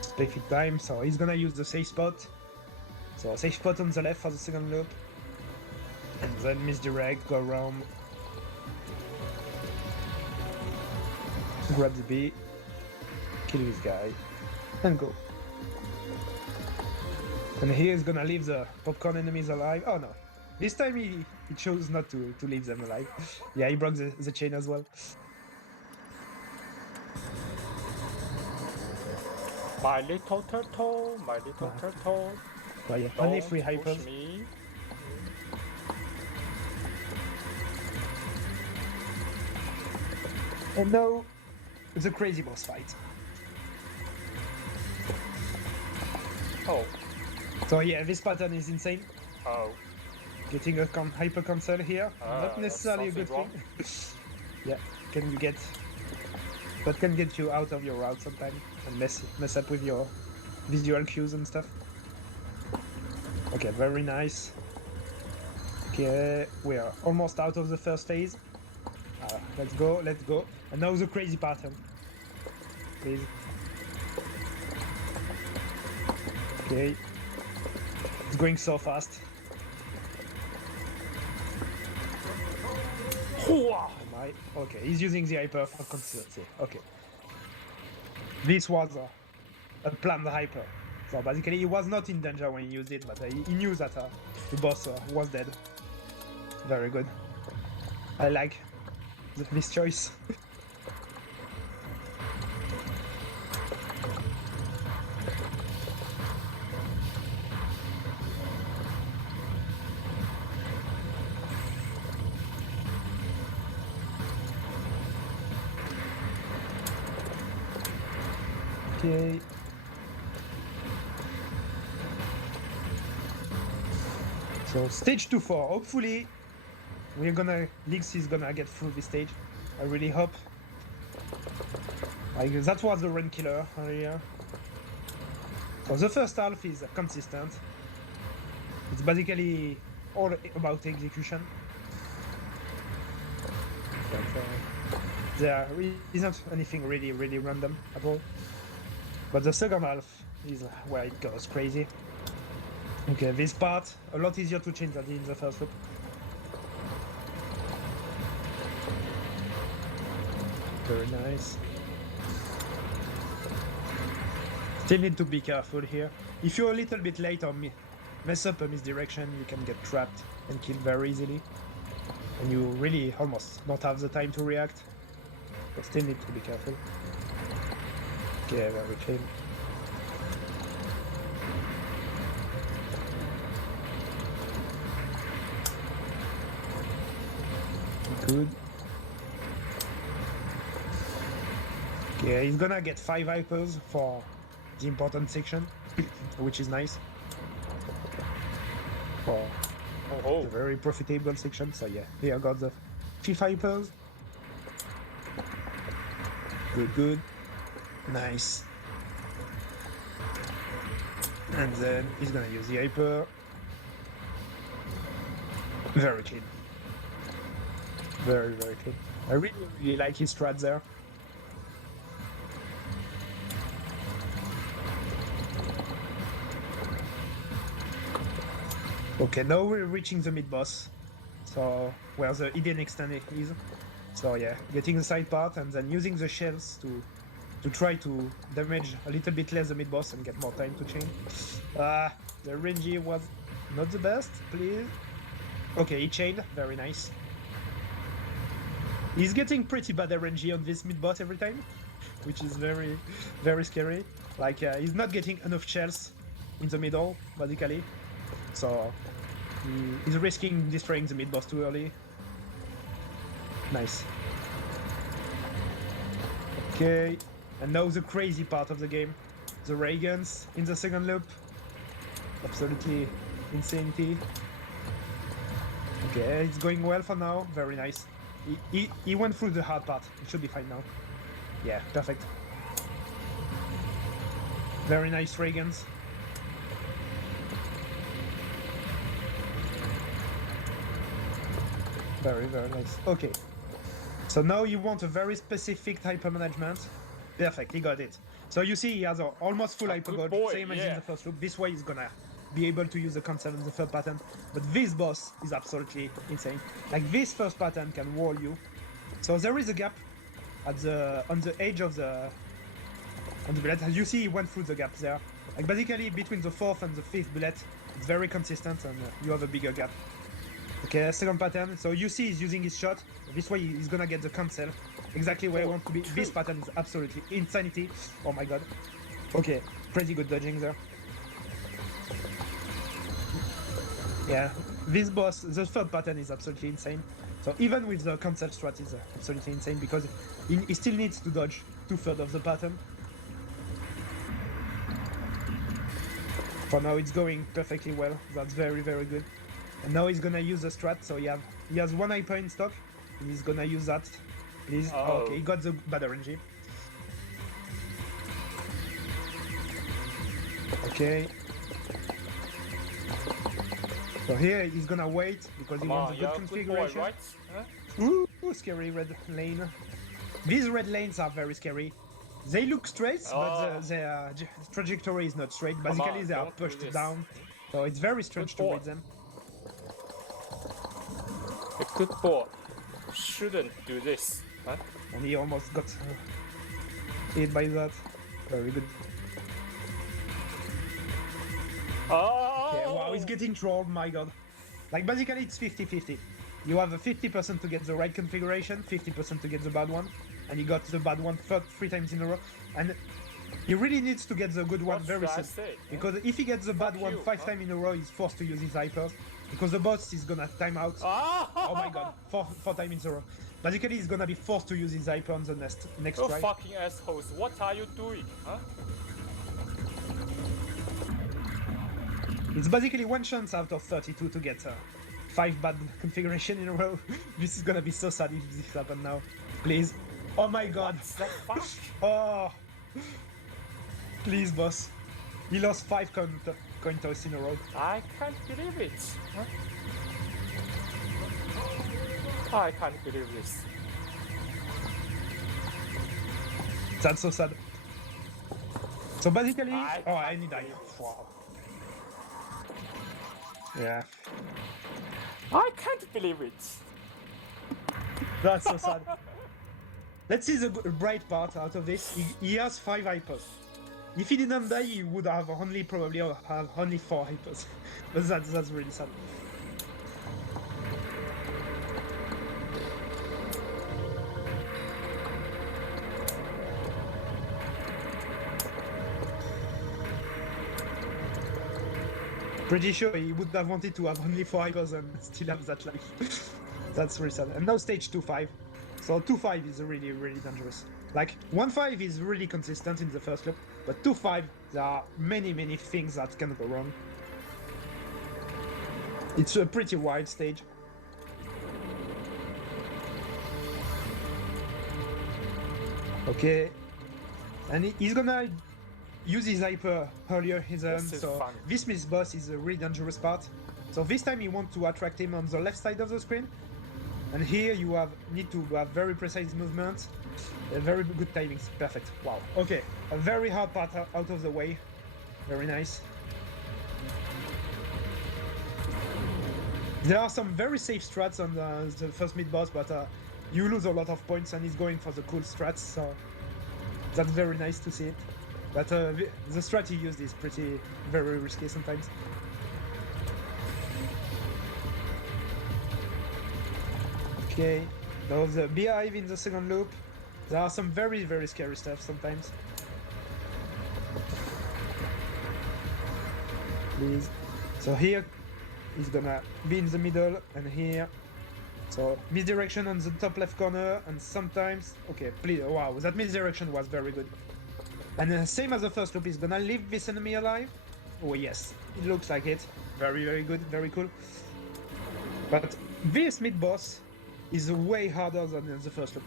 specific time. So he's gonna use the safe spot. So safe spot on the left for the second loop, and then misdirect, go around, grab the B, kill this guy, and go. And here he's gonna leave the popcorn enemies alive. Oh no. This time he chose not to leave them alive. Yeah, he broke the chain as well. My little turtle, my little turtle. But yeah, Don't only 3 push hypers. me. And now, the crazy boss fight. Oh, So yeah, this pattern is insane. oh. Getting a hyper cancel here, not necessarily a good something thing. Yeah, that can get you out of your route sometimes and mess up with your visual cues and stuff. Okay, very nice. Okay, we are almost out of the first phase. Let's go. And now the crazy pattern. Please. Okay. It's going so fast. Okay, he's using the hyper for consistency. Okay. This was a planned hyper. So basically he was not in danger when he used it, but he knew that the boss was dead. Very good. I like this choice. Okay. So stage 2-4. Hopefully LYX is gonna get through this stage. I really hope. Like that was the run killer earlier. So the first half is consistent. It's basically all about execution. There isn't anything really random at all. But the second half is where it goes crazy. Okay, this part a lot easier to change than in the first loop. Very nice. Still need to be careful here. If you're a little bit late or mess up a misdirection, you can get trapped and killed very easily. And you really almost don't have the time to react. But still need to be careful. Okay, very clean. Good. Okay, he's gonna get 5 hypers for the important section, which is nice. For the very profitable section, so yeah, here I got the 5 hypers. Good. Nice. And then he's gonna use the hyper. Very clean. Very clean. I really like his strat there. Okay, now we're reaching the mid-boss. So, where the hidden extend is. So yeah, getting the side part and then using the shells to try to damage a little bit less the mid-boss and get more time to chain. The RNG was not the best, please. Okay, he chained, very nice. He's getting pretty bad RNG on this mid-boss every time, which is very scary. Like, he's not getting enough shells in the middle, basically. So, he's risking destroying the mid-boss too early. Nice. Okay, And now the crazy part of the game. The ray guns in the second loop. Absolutely insanity. Okay, it's going well for now. Very nice. He went through the hard part. It should be fine now. Yeah, perfect. Very nice ray guns. Very, very nice. Okay. So now you want a very specific hyper management. Perfect, he got it. So you see he has a almost full hyper gold, same as in the first loop. This way he's gonna be able to use the cancel on the third pattern. But this boss is absolutely insane. Like this first pattern can wall you. So there is a gap at on the edge of the bullet. As you see, he went through the gap there. Like basically between the fourth and the fifth bullet, it's very consistent and you have a bigger gap. Okay, second pattern. So you see he's using his shot. This way he's gonna get the cancel. Exactly where I want to be. This pattern is absolutely insanity. Oh my god. Okay, pretty good dodging there. Yeah, this boss, the third pattern is absolutely insane. So even with the cancel strat is absolutely insane because he still needs to dodge 2/3 of the pattern. For now it's going perfectly well. That's very, very good. And now he's gonna use the strat, so he has one hyper in stock, and he's gonna use that. Please. Oh, okay, he got the bad RNG. Okay. So here he's gonna wait because he wants a good configuration. Boy, right? Huh? Ooh, scary red lane. These red lanes are very scary. They look straight, but their trajectory is not straight. Basically, they are pushed down. So it's very strange to read them. A good boy shouldn't do this. Huh? And he almost got hit by that. Very good. Oh! Okay, wow, he's getting trolled, my god. Like, basically, it's 50-50. You have a 50% to get the right configuration, 50% to get the bad one. And he got the bad one 3 times in a row. And he really needs to get the good one very soon. Because if he gets the bad one 5 times in a row, he's forced to use his hypers. Because the boss is gonna time out. Oh my god, 4 times in a row. Basically, he's gonna be forced to use his hyper on the next try. You fucking assholes, what are you doing, huh? It's basically 1 chance out of 32 to get 5 bad configuration in a row. This is gonna be so sad if this happens now. Please. Oh my god. Oh. Please, boss. He lost 5 coin toss in a row. I can't believe it. Huh? I can't believe this. That's so sad. So basically, I need die. Wow. Yeah. I can't believe it. That's so sad. Let's see the bright part out of this. He has 5 hypers. If he didn't die, he would have probably have only 4 hypers. But that's really sad. Pretty sure he would have wanted to have only 4 hypers and still have that life. That's really sad. And now stage 2-5. So 2-5 is really, really dangerous. Like 1-5 is really consistent in the first loop, but 2-5 there are many, many things that can go wrong. It's a pretty wide stage. Okay, and he's gonna use his hyper earlier his so fun. This miss boss is a really dangerous part. So this time you want to attract him on the left side of the screen, and here you need to have very precise movements, very good timings. Perfect. Wow. Okay, a very hard part out of the way. Very nice. There are some very safe strats on the first mid boss, but you lose a lot of points, and he's going for the cool strats, so that's very nice to see it. But the strat he used is very risky sometimes. Okay, now the beehive in the second loop. There are some very, very scary stuff sometimes. Please. So here he's gonna be in the middle, and here So misdirection on the top left corner, and sometimes okay, please, wow, that misdirection was very good. And same as the first loop, he's gonna leave this enemy alive. Oh yes, it looks like it. Very good, very cool. But this mid boss is way harder than the first loop.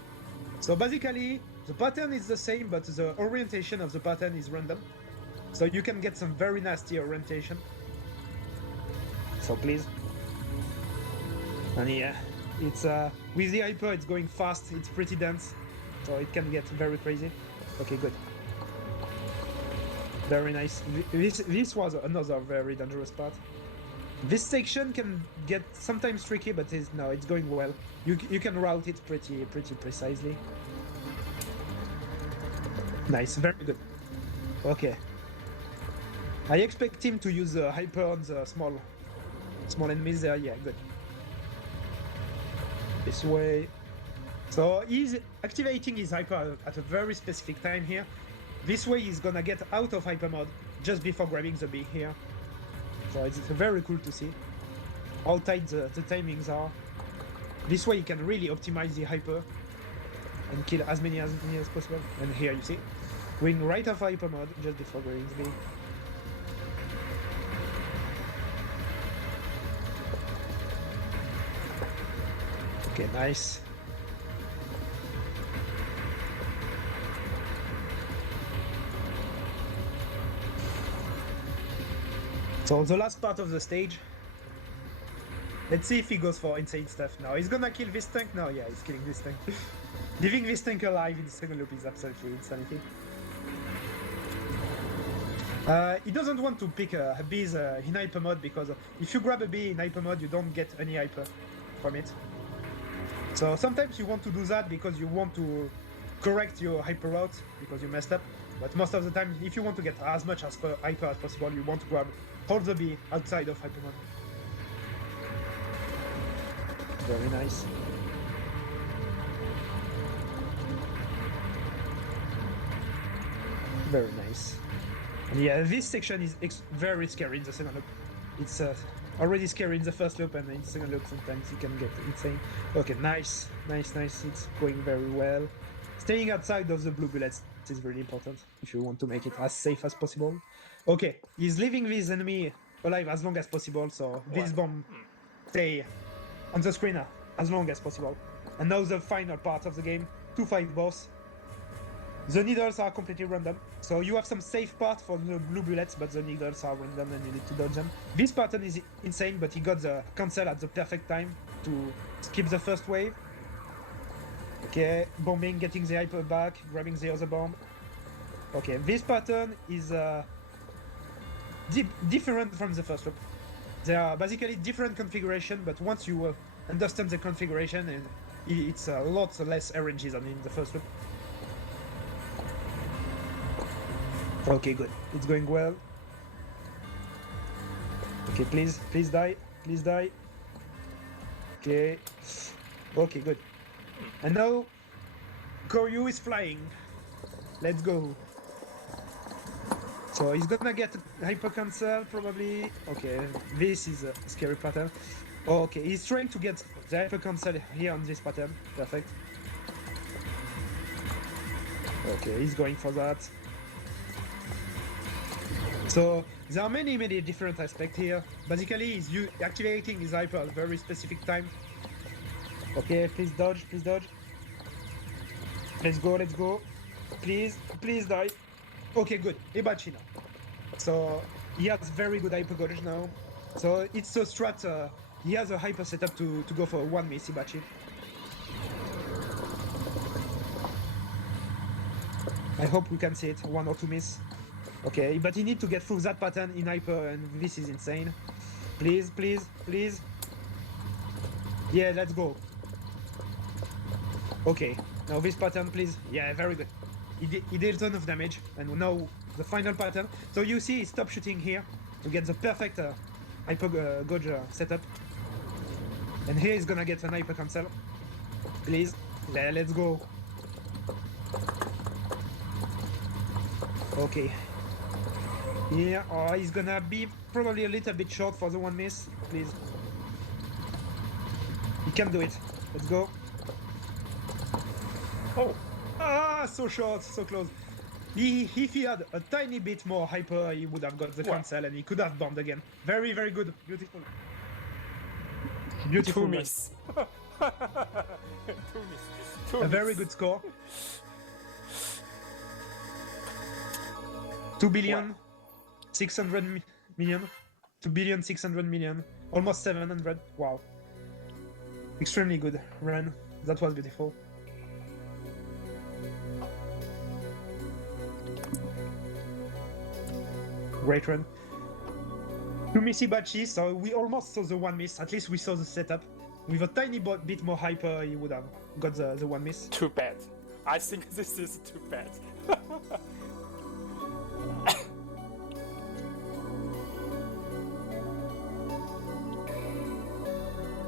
So basically, the pattern is the same, but the orientation of the pattern is random. So you can get some very nasty orientation. So please. And yeah, it's with the hyper, it's going fast, it's pretty dense, so it can get very crazy. Okay, good. Very nice. This was another very dangerous part. This section can get sometimes tricky, but it's going well. You can route it pretty precisely. Nice, very good. Okay. I expect him to use the hyper on the small enemies there. Yeah, good. This way. So he's activating his hyper at a very specific time here. This way he's gonna get out of hyper mode just before grabbing the bee here. So it's very cool to see how tight the timings are. This way you can really optimize the hyper and kill as many as possible. And here you see, going right off hyper mode just before grabbing the bee. Okay, nice. So the last part of the stage. Let's see if he goes for insane stuff now. He's gonna kill this tank now. Yeah, he's killing this tank. Leaving this tank alive in the second loop is absolutely insanity. He doesn't want to pick bees in hyper mode because if you grab a bee in hyper mode, you don't get any hyper from it. So sometimes you want to do that because you want to correct your hyper route because you messed up. But most of the time, if you want to get as much as hyper as possible, you want to grab hold the bee outside of hyper mode. Very nice. Very nice. And yeah, this section is very scary in the second loop. It's already scary in the first loop, and in the second loop sometimes you can get insane. Okay, nice. It's going very well. Staying outside of the blue bullets is really important if you want to make it as safe as possible. Okay, he's leaving this enemy alive as long as possible, so this bomb stay on the screen as long as possible. And now the final part of the game, to fight boss. The needles are completely random, so you have some safe part for the blue bullets, but the needles are random and you need to dodge them. This pattern is insane, but he got the cancel at the perfect time to skip the first wave. Okay, bombing, getting the hyper back, grabbing the other bomb. Okay, this pattern is different from the first loop. They are basically different configuration, but once you understand the configuration, and it's a lot less RNG than in the first loop. Okay, good. It's going well. Okay, please die. Please die. Okay. Okay, good. And now, Koryu is flying. Let's go. So he's gonna get hyper cancel probably. Okay, this is a scary pattern. Okay, he's trying to get the hyper cancel here on this pattern. Perfect. Okay, he's going for that. So there are many different aspects here. Basically, he's activating his hyper at a very specific time. Okay, please dodge. Let's go. Please die. Okay, good. Hibachi now. So he has very good hyper dodge now. So it's a strat. He has a hyper setup to go for one miss Hibachi. I hope we can see it. 1 or 2 miss. Okay, but he needs to get through that pattern in hyper, and this is insane. Please. Yeah, let's go. Okay, now this pattern, please. Yeah, very good. He did a ton of damage, and now the final pattern. So you see, he stopped shooting here to get the perfect hyper gauge setup. And here he's gonna get an hyper cancel. Please, let's go. Okay. Yeah, he's gonna be probably a little bit short for the one miss. Please. can do it. Let's go. Oh, Ah, so short, so close. If he had a tiny bit more hyper, he would have got the Well. cancel and he could have bombed again. Very, very good. Beautiful. Beautiful. two run. miss. Two miss. Two A very miss. good score. 2 billion, 600 million. 2 billion, 600 million. Almost 700. Wow. Extremely good run. That was beautiful. Great run. 2 missy batches, so we almost saw the 1 miss. At least we saw the setup. With a tiny bit more hyper, he would have got the 1 miss. Too bad. I think this is too bad.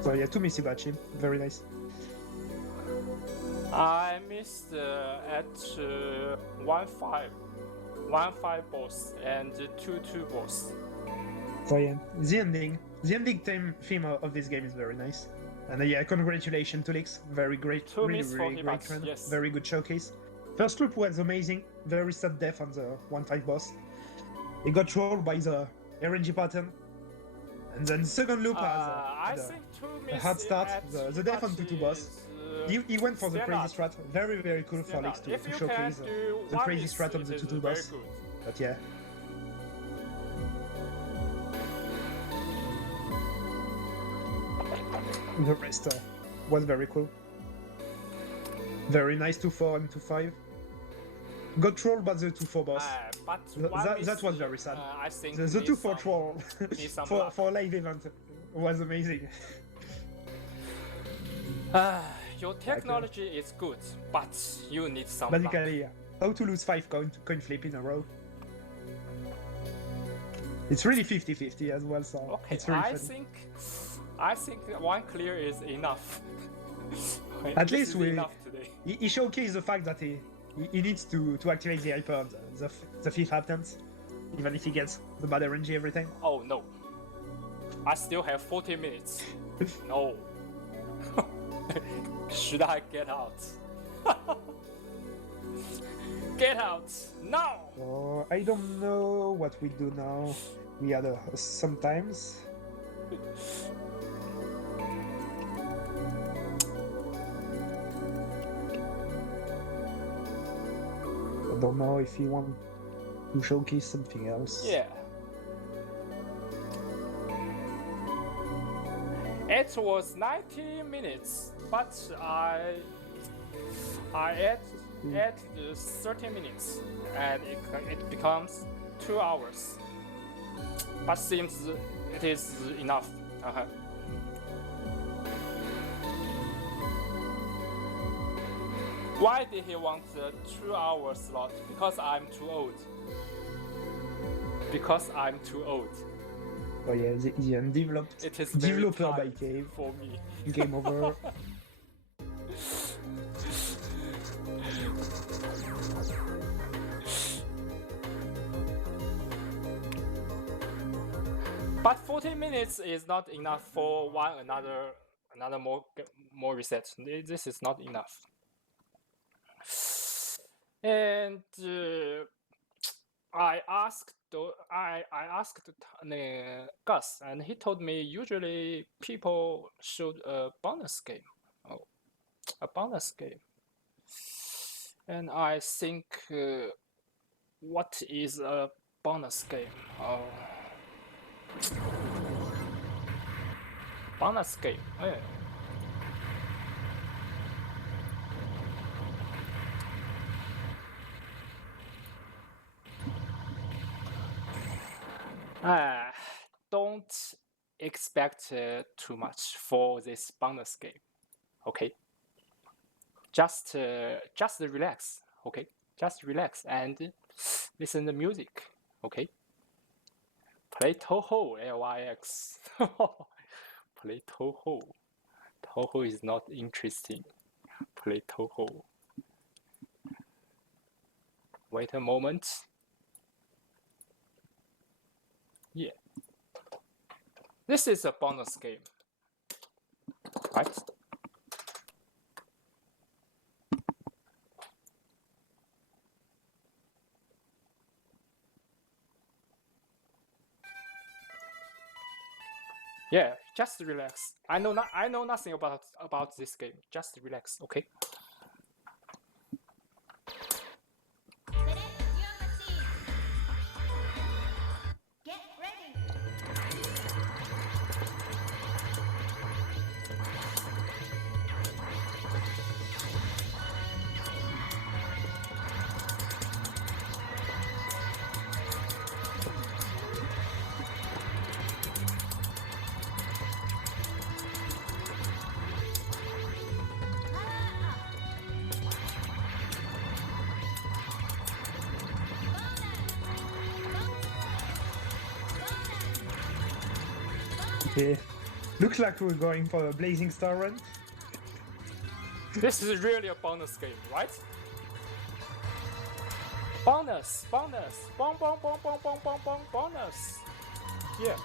So yeah, 2 missy batches. Very nice. I missed at 1-5. 1-5 boss and 2-2 boss. So yeah, the ending theme of this game is very nice. And yeah, congratulations to LYX. Very great, Two really, miss for really him, great run. yes. Very good showcase. First loop was amazing. Very sad death on the 1-5 boss. He got trolled by the RNG pattern. And then second loop I has think two a miss hard start. at The death on 2-2 boss. is, He went for the crazy standard. strat. Very, very cool for Standard. LYX If to you showcase can do the one crazy miss, strat on it the is 2-2 very boss. good. But yeah. The rest was very cool. Very nice 2-4 and 2-5. Got trolled by the 2-4 boss. But That was very sad. I think The needs 2-4 some- troll needs some for luck. a live event was amazing. Your technology is good, but you need some luck. Basically, yeah. How to lose 5 coin flip in a row. It's really 50-50 as well, so Okay, it's really I funny. think one clear is enough. At This least is we- enough today. He showcased the fact that he needs to activate the hyper on the 5th happens, even if he gets the bad RNG every time. Oh no. I still have 40 minutes. No. Should I get out? Get out now! So I don't know what we do now. We had sometimes. I don't know if you want to showcase something else. Yeah. It was 90 minutes, but I add 30 minutes, and it becomes 2 hours. But seems it is enough. Why did he want the 2 hour slot? Because I'm too old. Because I'm too old. Oh yeah, the undeveloped It is very developer by tight Cave. for me. Game over. But 40 minutes is not enough for another more reset. This is not enough. And I asked Gus, and he told me usually people shoot a bonus game. Oh, a bonus game. And I think, what is a bonus game? Oh. Bonus game. Oh, yeah. Don't expect too much for this bonus game. Okay. Just relax. Okay. Just relax and listen to music. Okay. Play Toho, LYX. Play Toho. Toho is not interesting. Play Toho. Wait a moment. Yeah. This is a bonus game, right? Yeah, just relax. I know nothing about this game. Just relax, okay? Get ready. Okay. Looks like we're going for a Blazing Star run. This is really a bonus game, right? Bonus, bonus, bonus. Yeah.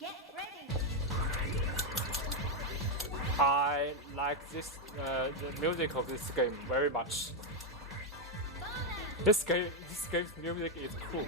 Get ready. I like the music of this game very much. This game's music is cool.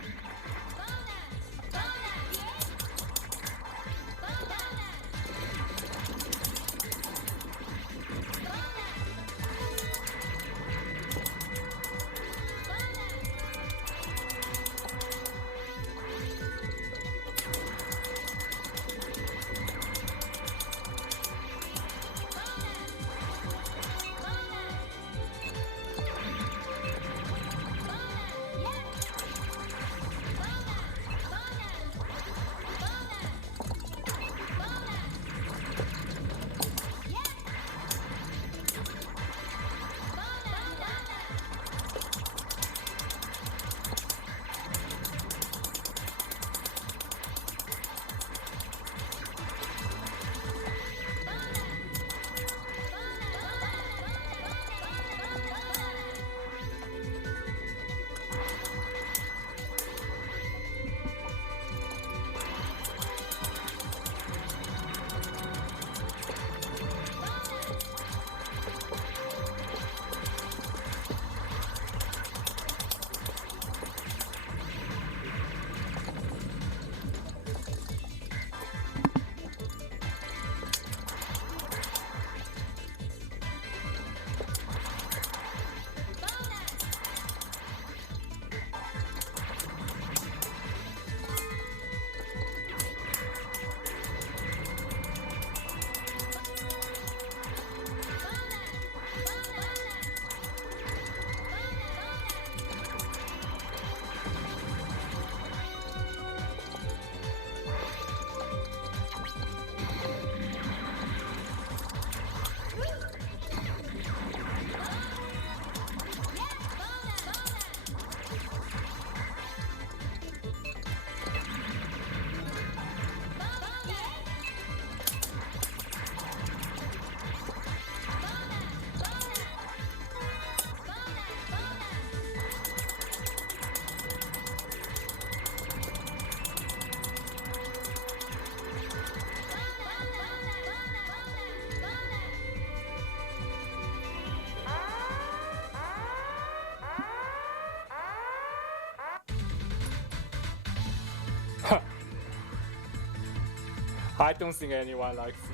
I don't think anyone likes it.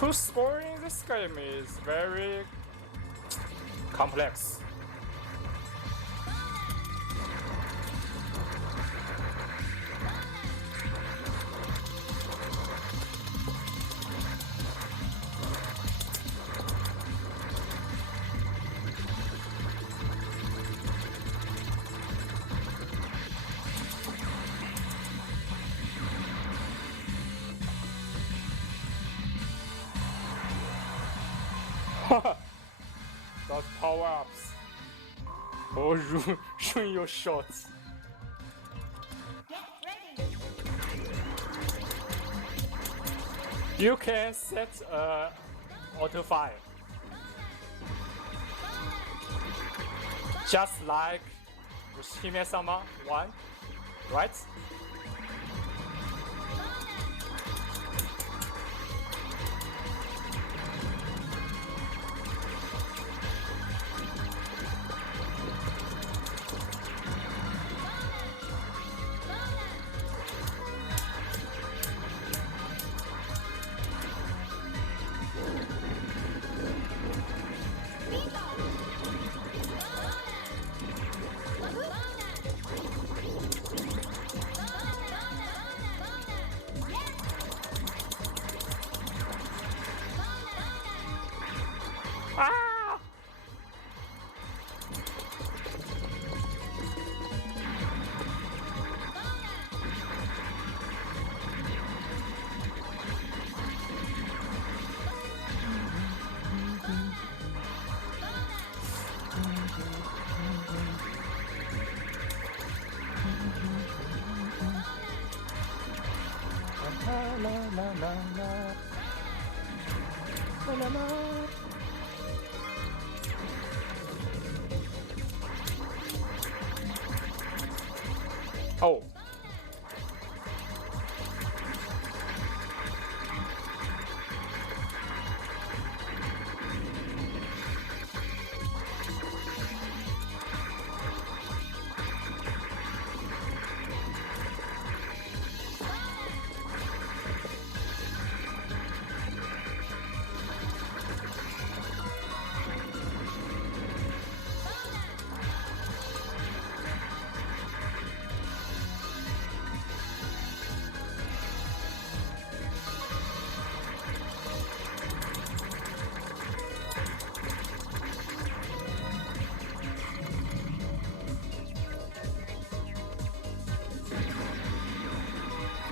To scoring this game is very complex. Those power-ups. Oh, ruin your shots. Get ready. You can set auto fire. Just like Hime-sama 1, right? Ah! La la la la la. La la la. Oh.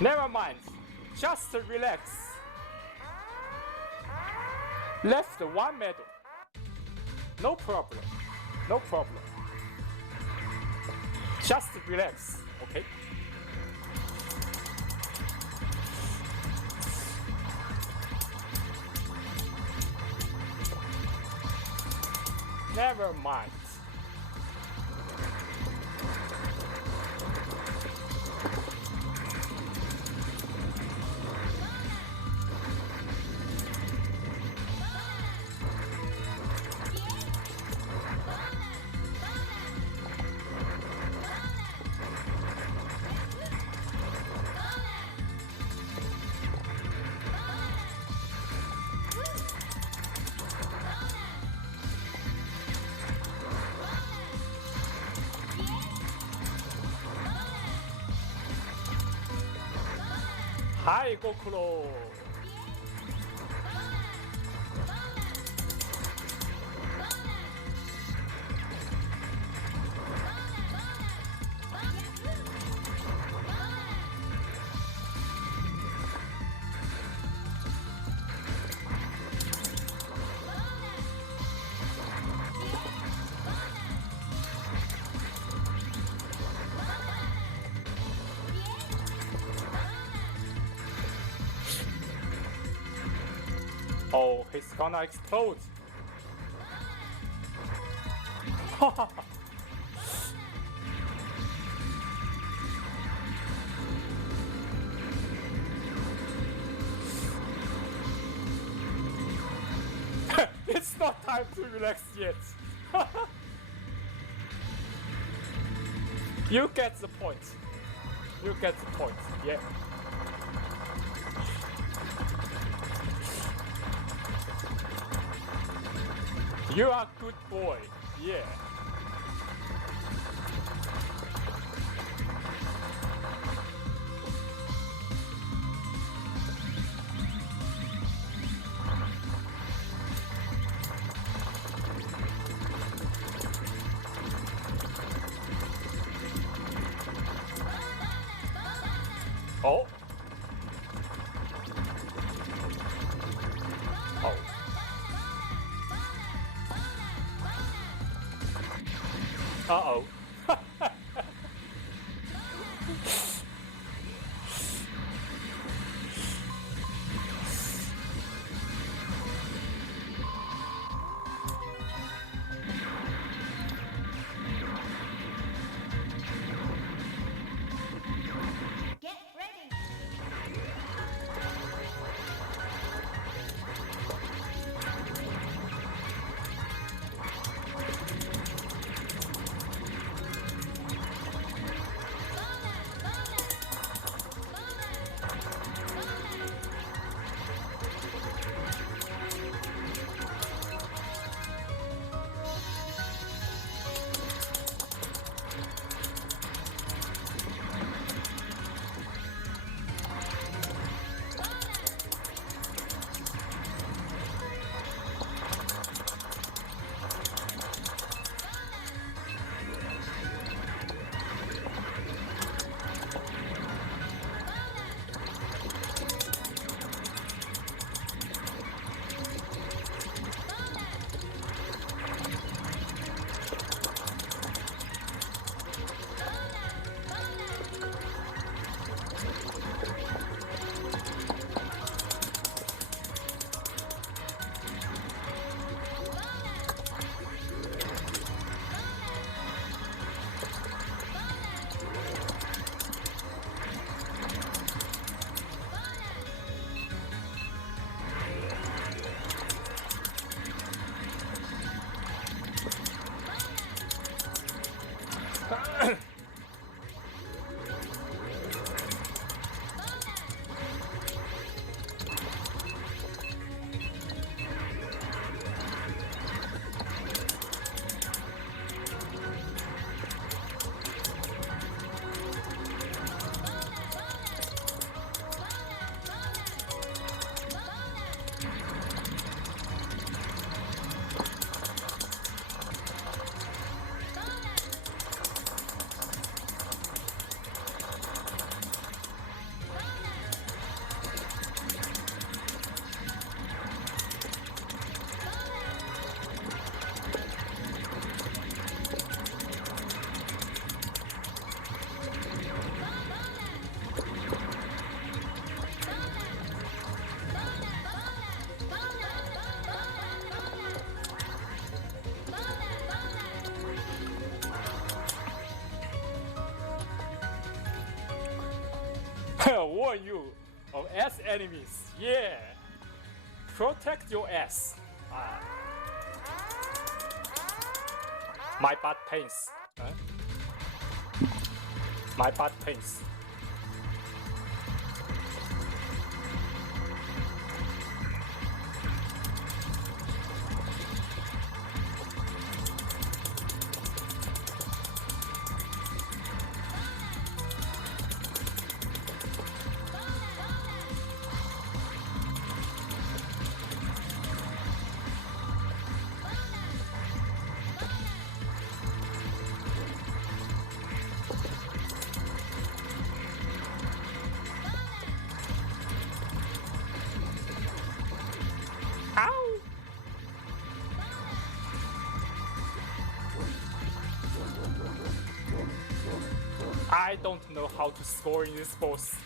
Never mind. Just relax. Left one medal. No problem. No problem. Just relax, okay? Never mind. Hi, Gokuro. Oh, he's gonna explode. It's not time to relax yet. You get the point. You get the point, yeah. You are a good boy, yeah. Oh. Oh. Uh-oh. Get ready. Warn you of ass enemies, yeah. Protect your ass. My butt pains. Huh? My butt pains. Ow! I don't know how to score in this boss.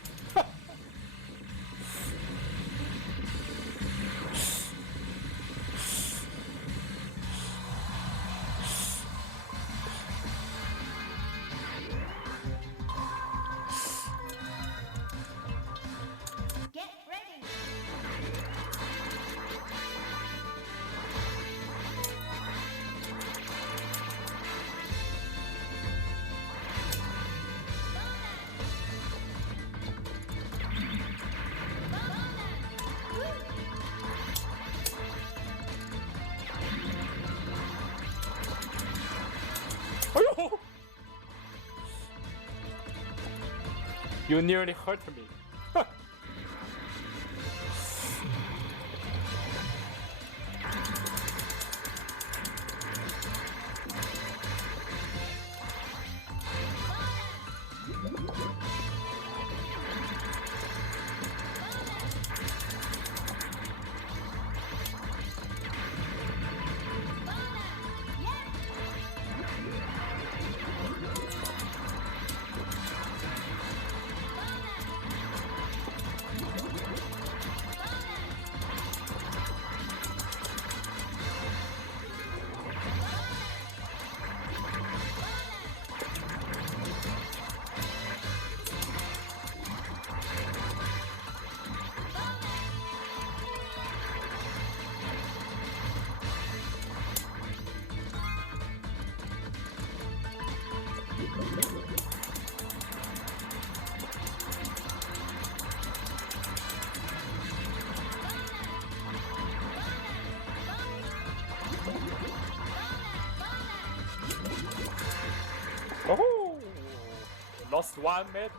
You nearly hurt me. Oh, lost 1 medal.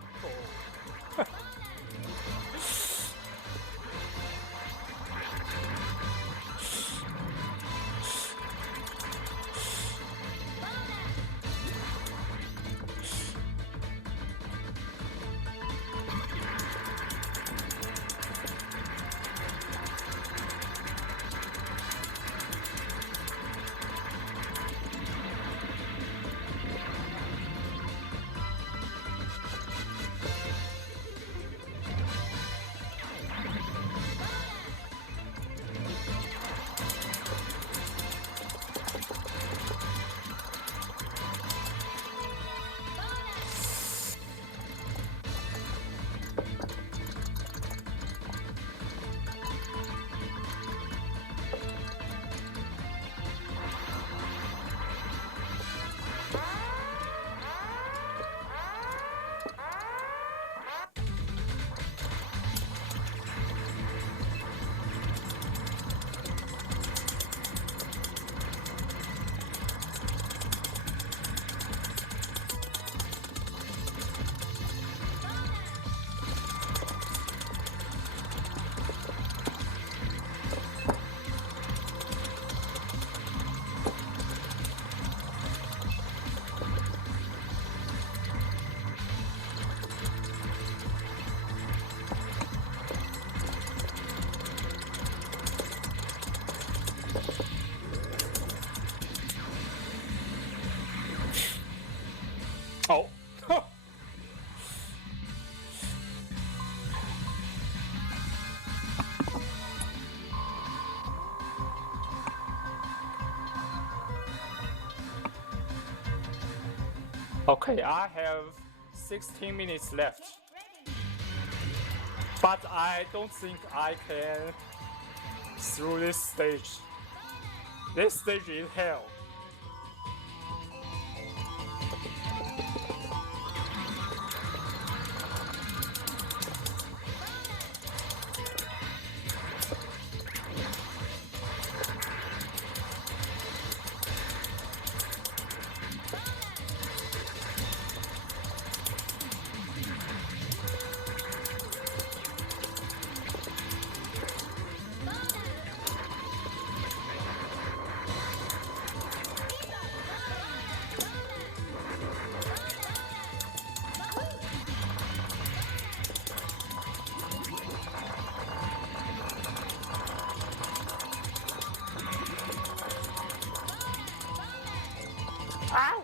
Oh. Okay, I have 16 minutes left, Get ready. but I don't think I can through this stage. This stage is hell. Ow!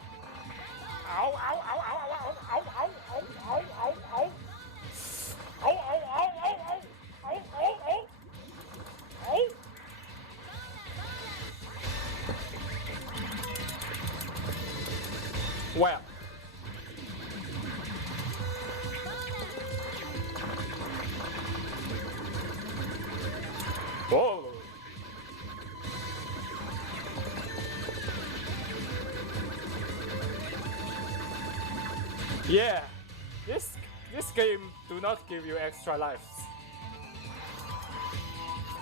Ow, ow, ow, ow, ow, ow, ow, ow, ow, ow, ow, ow. Ow, ow, ow, ow, ow. Ow, ow, ow. Ow. Well. Whoa. Yeah, this game do not give you extra lives.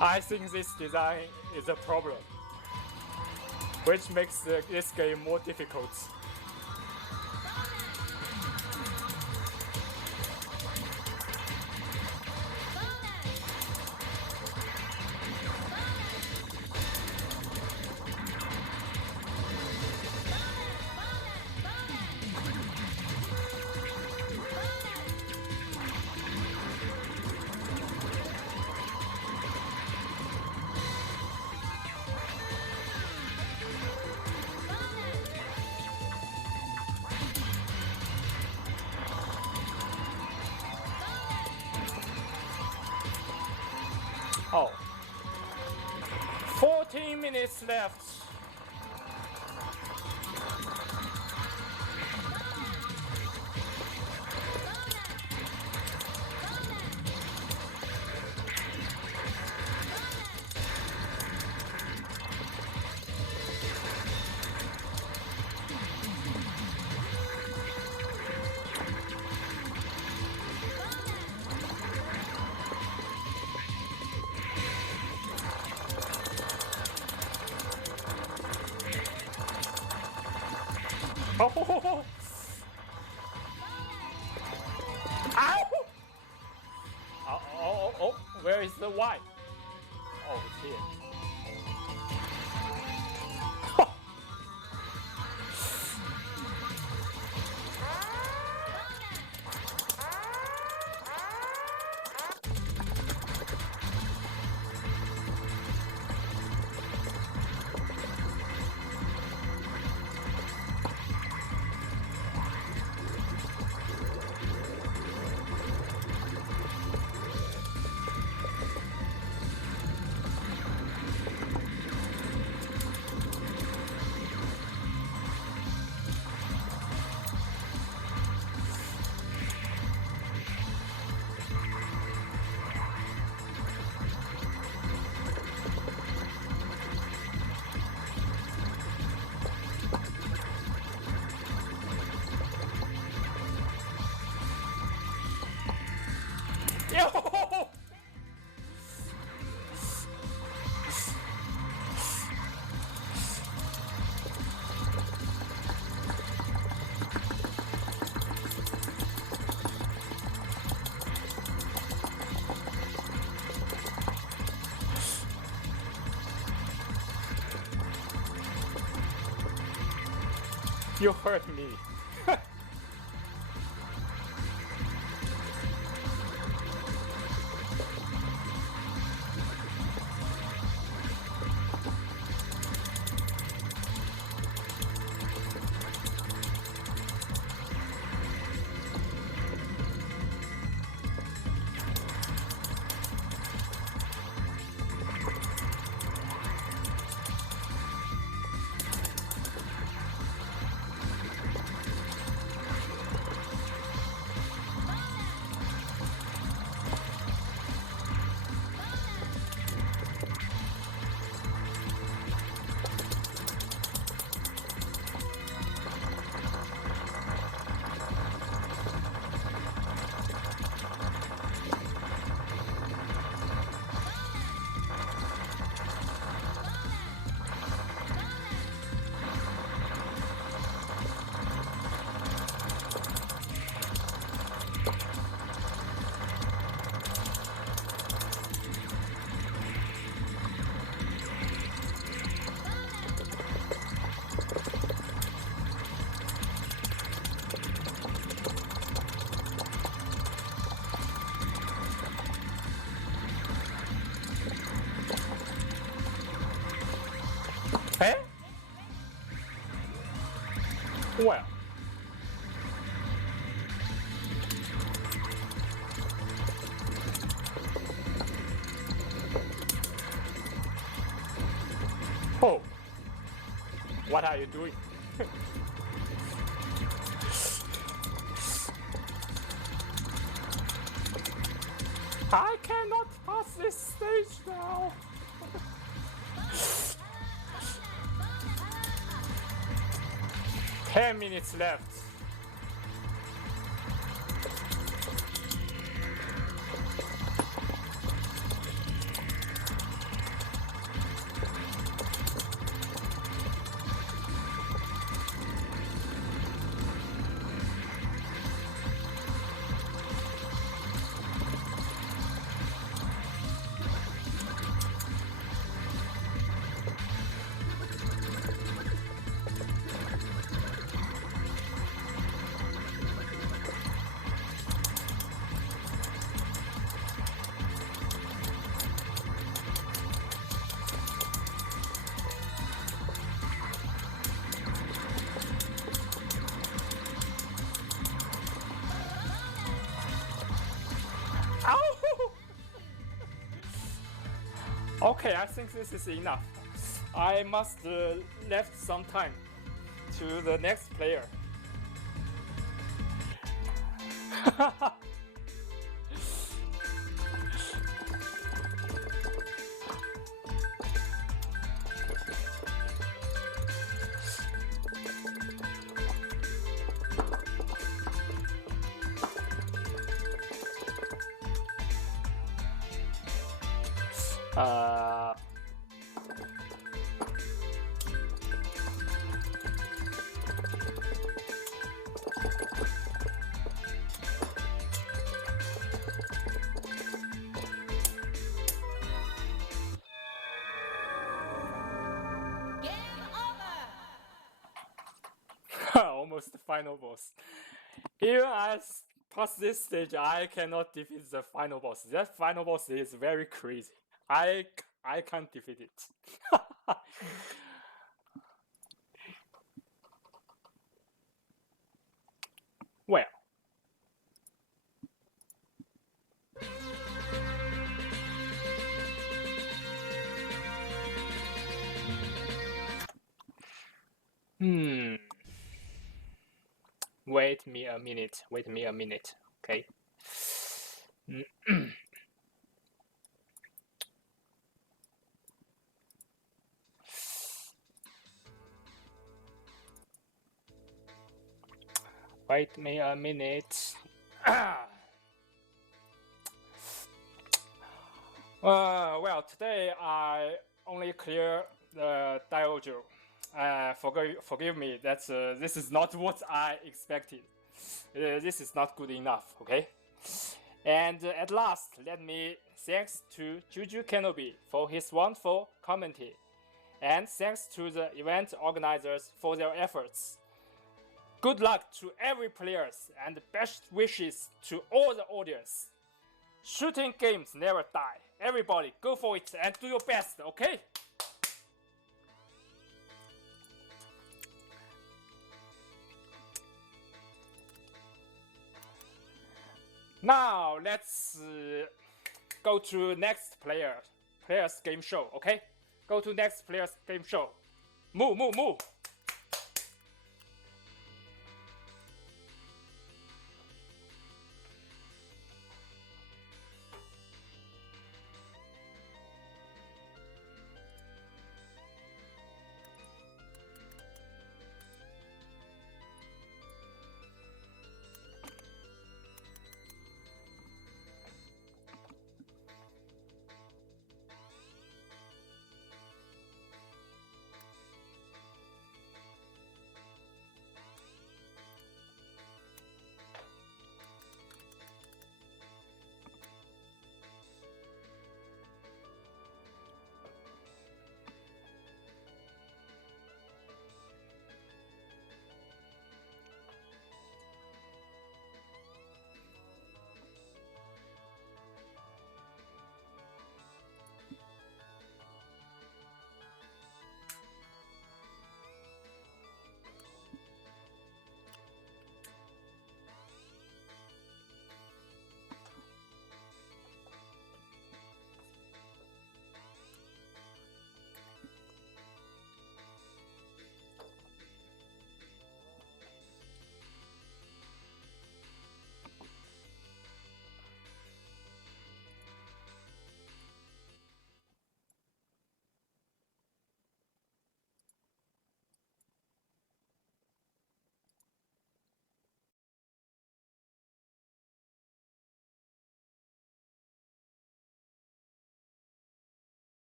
I think this design is a problem, which makes this game more difficult. minutes left. Oh! Ow! Oh, where is the Y? Oh, it's here. Yo! You hurt me. Eh? Well. Oh. What are you doing? I cannot pass this stage now. 10 minutes left. Ow! Okay, I think this is enough. I must left some time to the next player. uh, Game over. almost the final boss. Even as past this stage, I cannot defeat the final boss. That final boss is very crazy. I can't defeat it. Well. Wait me a minute. Okay. Wait me a minute. Well, today I only clear the Daioujou. Forgive me. This is not what I expected. This is not good enough. Okay. And at last, let me thanks to Juju Kenobi for his wonderful commentary, and thanks to the event organizers for their efforts. Good luck to every players and best wishes to all the audience. Shooting games never die. Everybody go for it and do your best, okay? Now let's go to next players game show, okay? Go to next players game show. Move.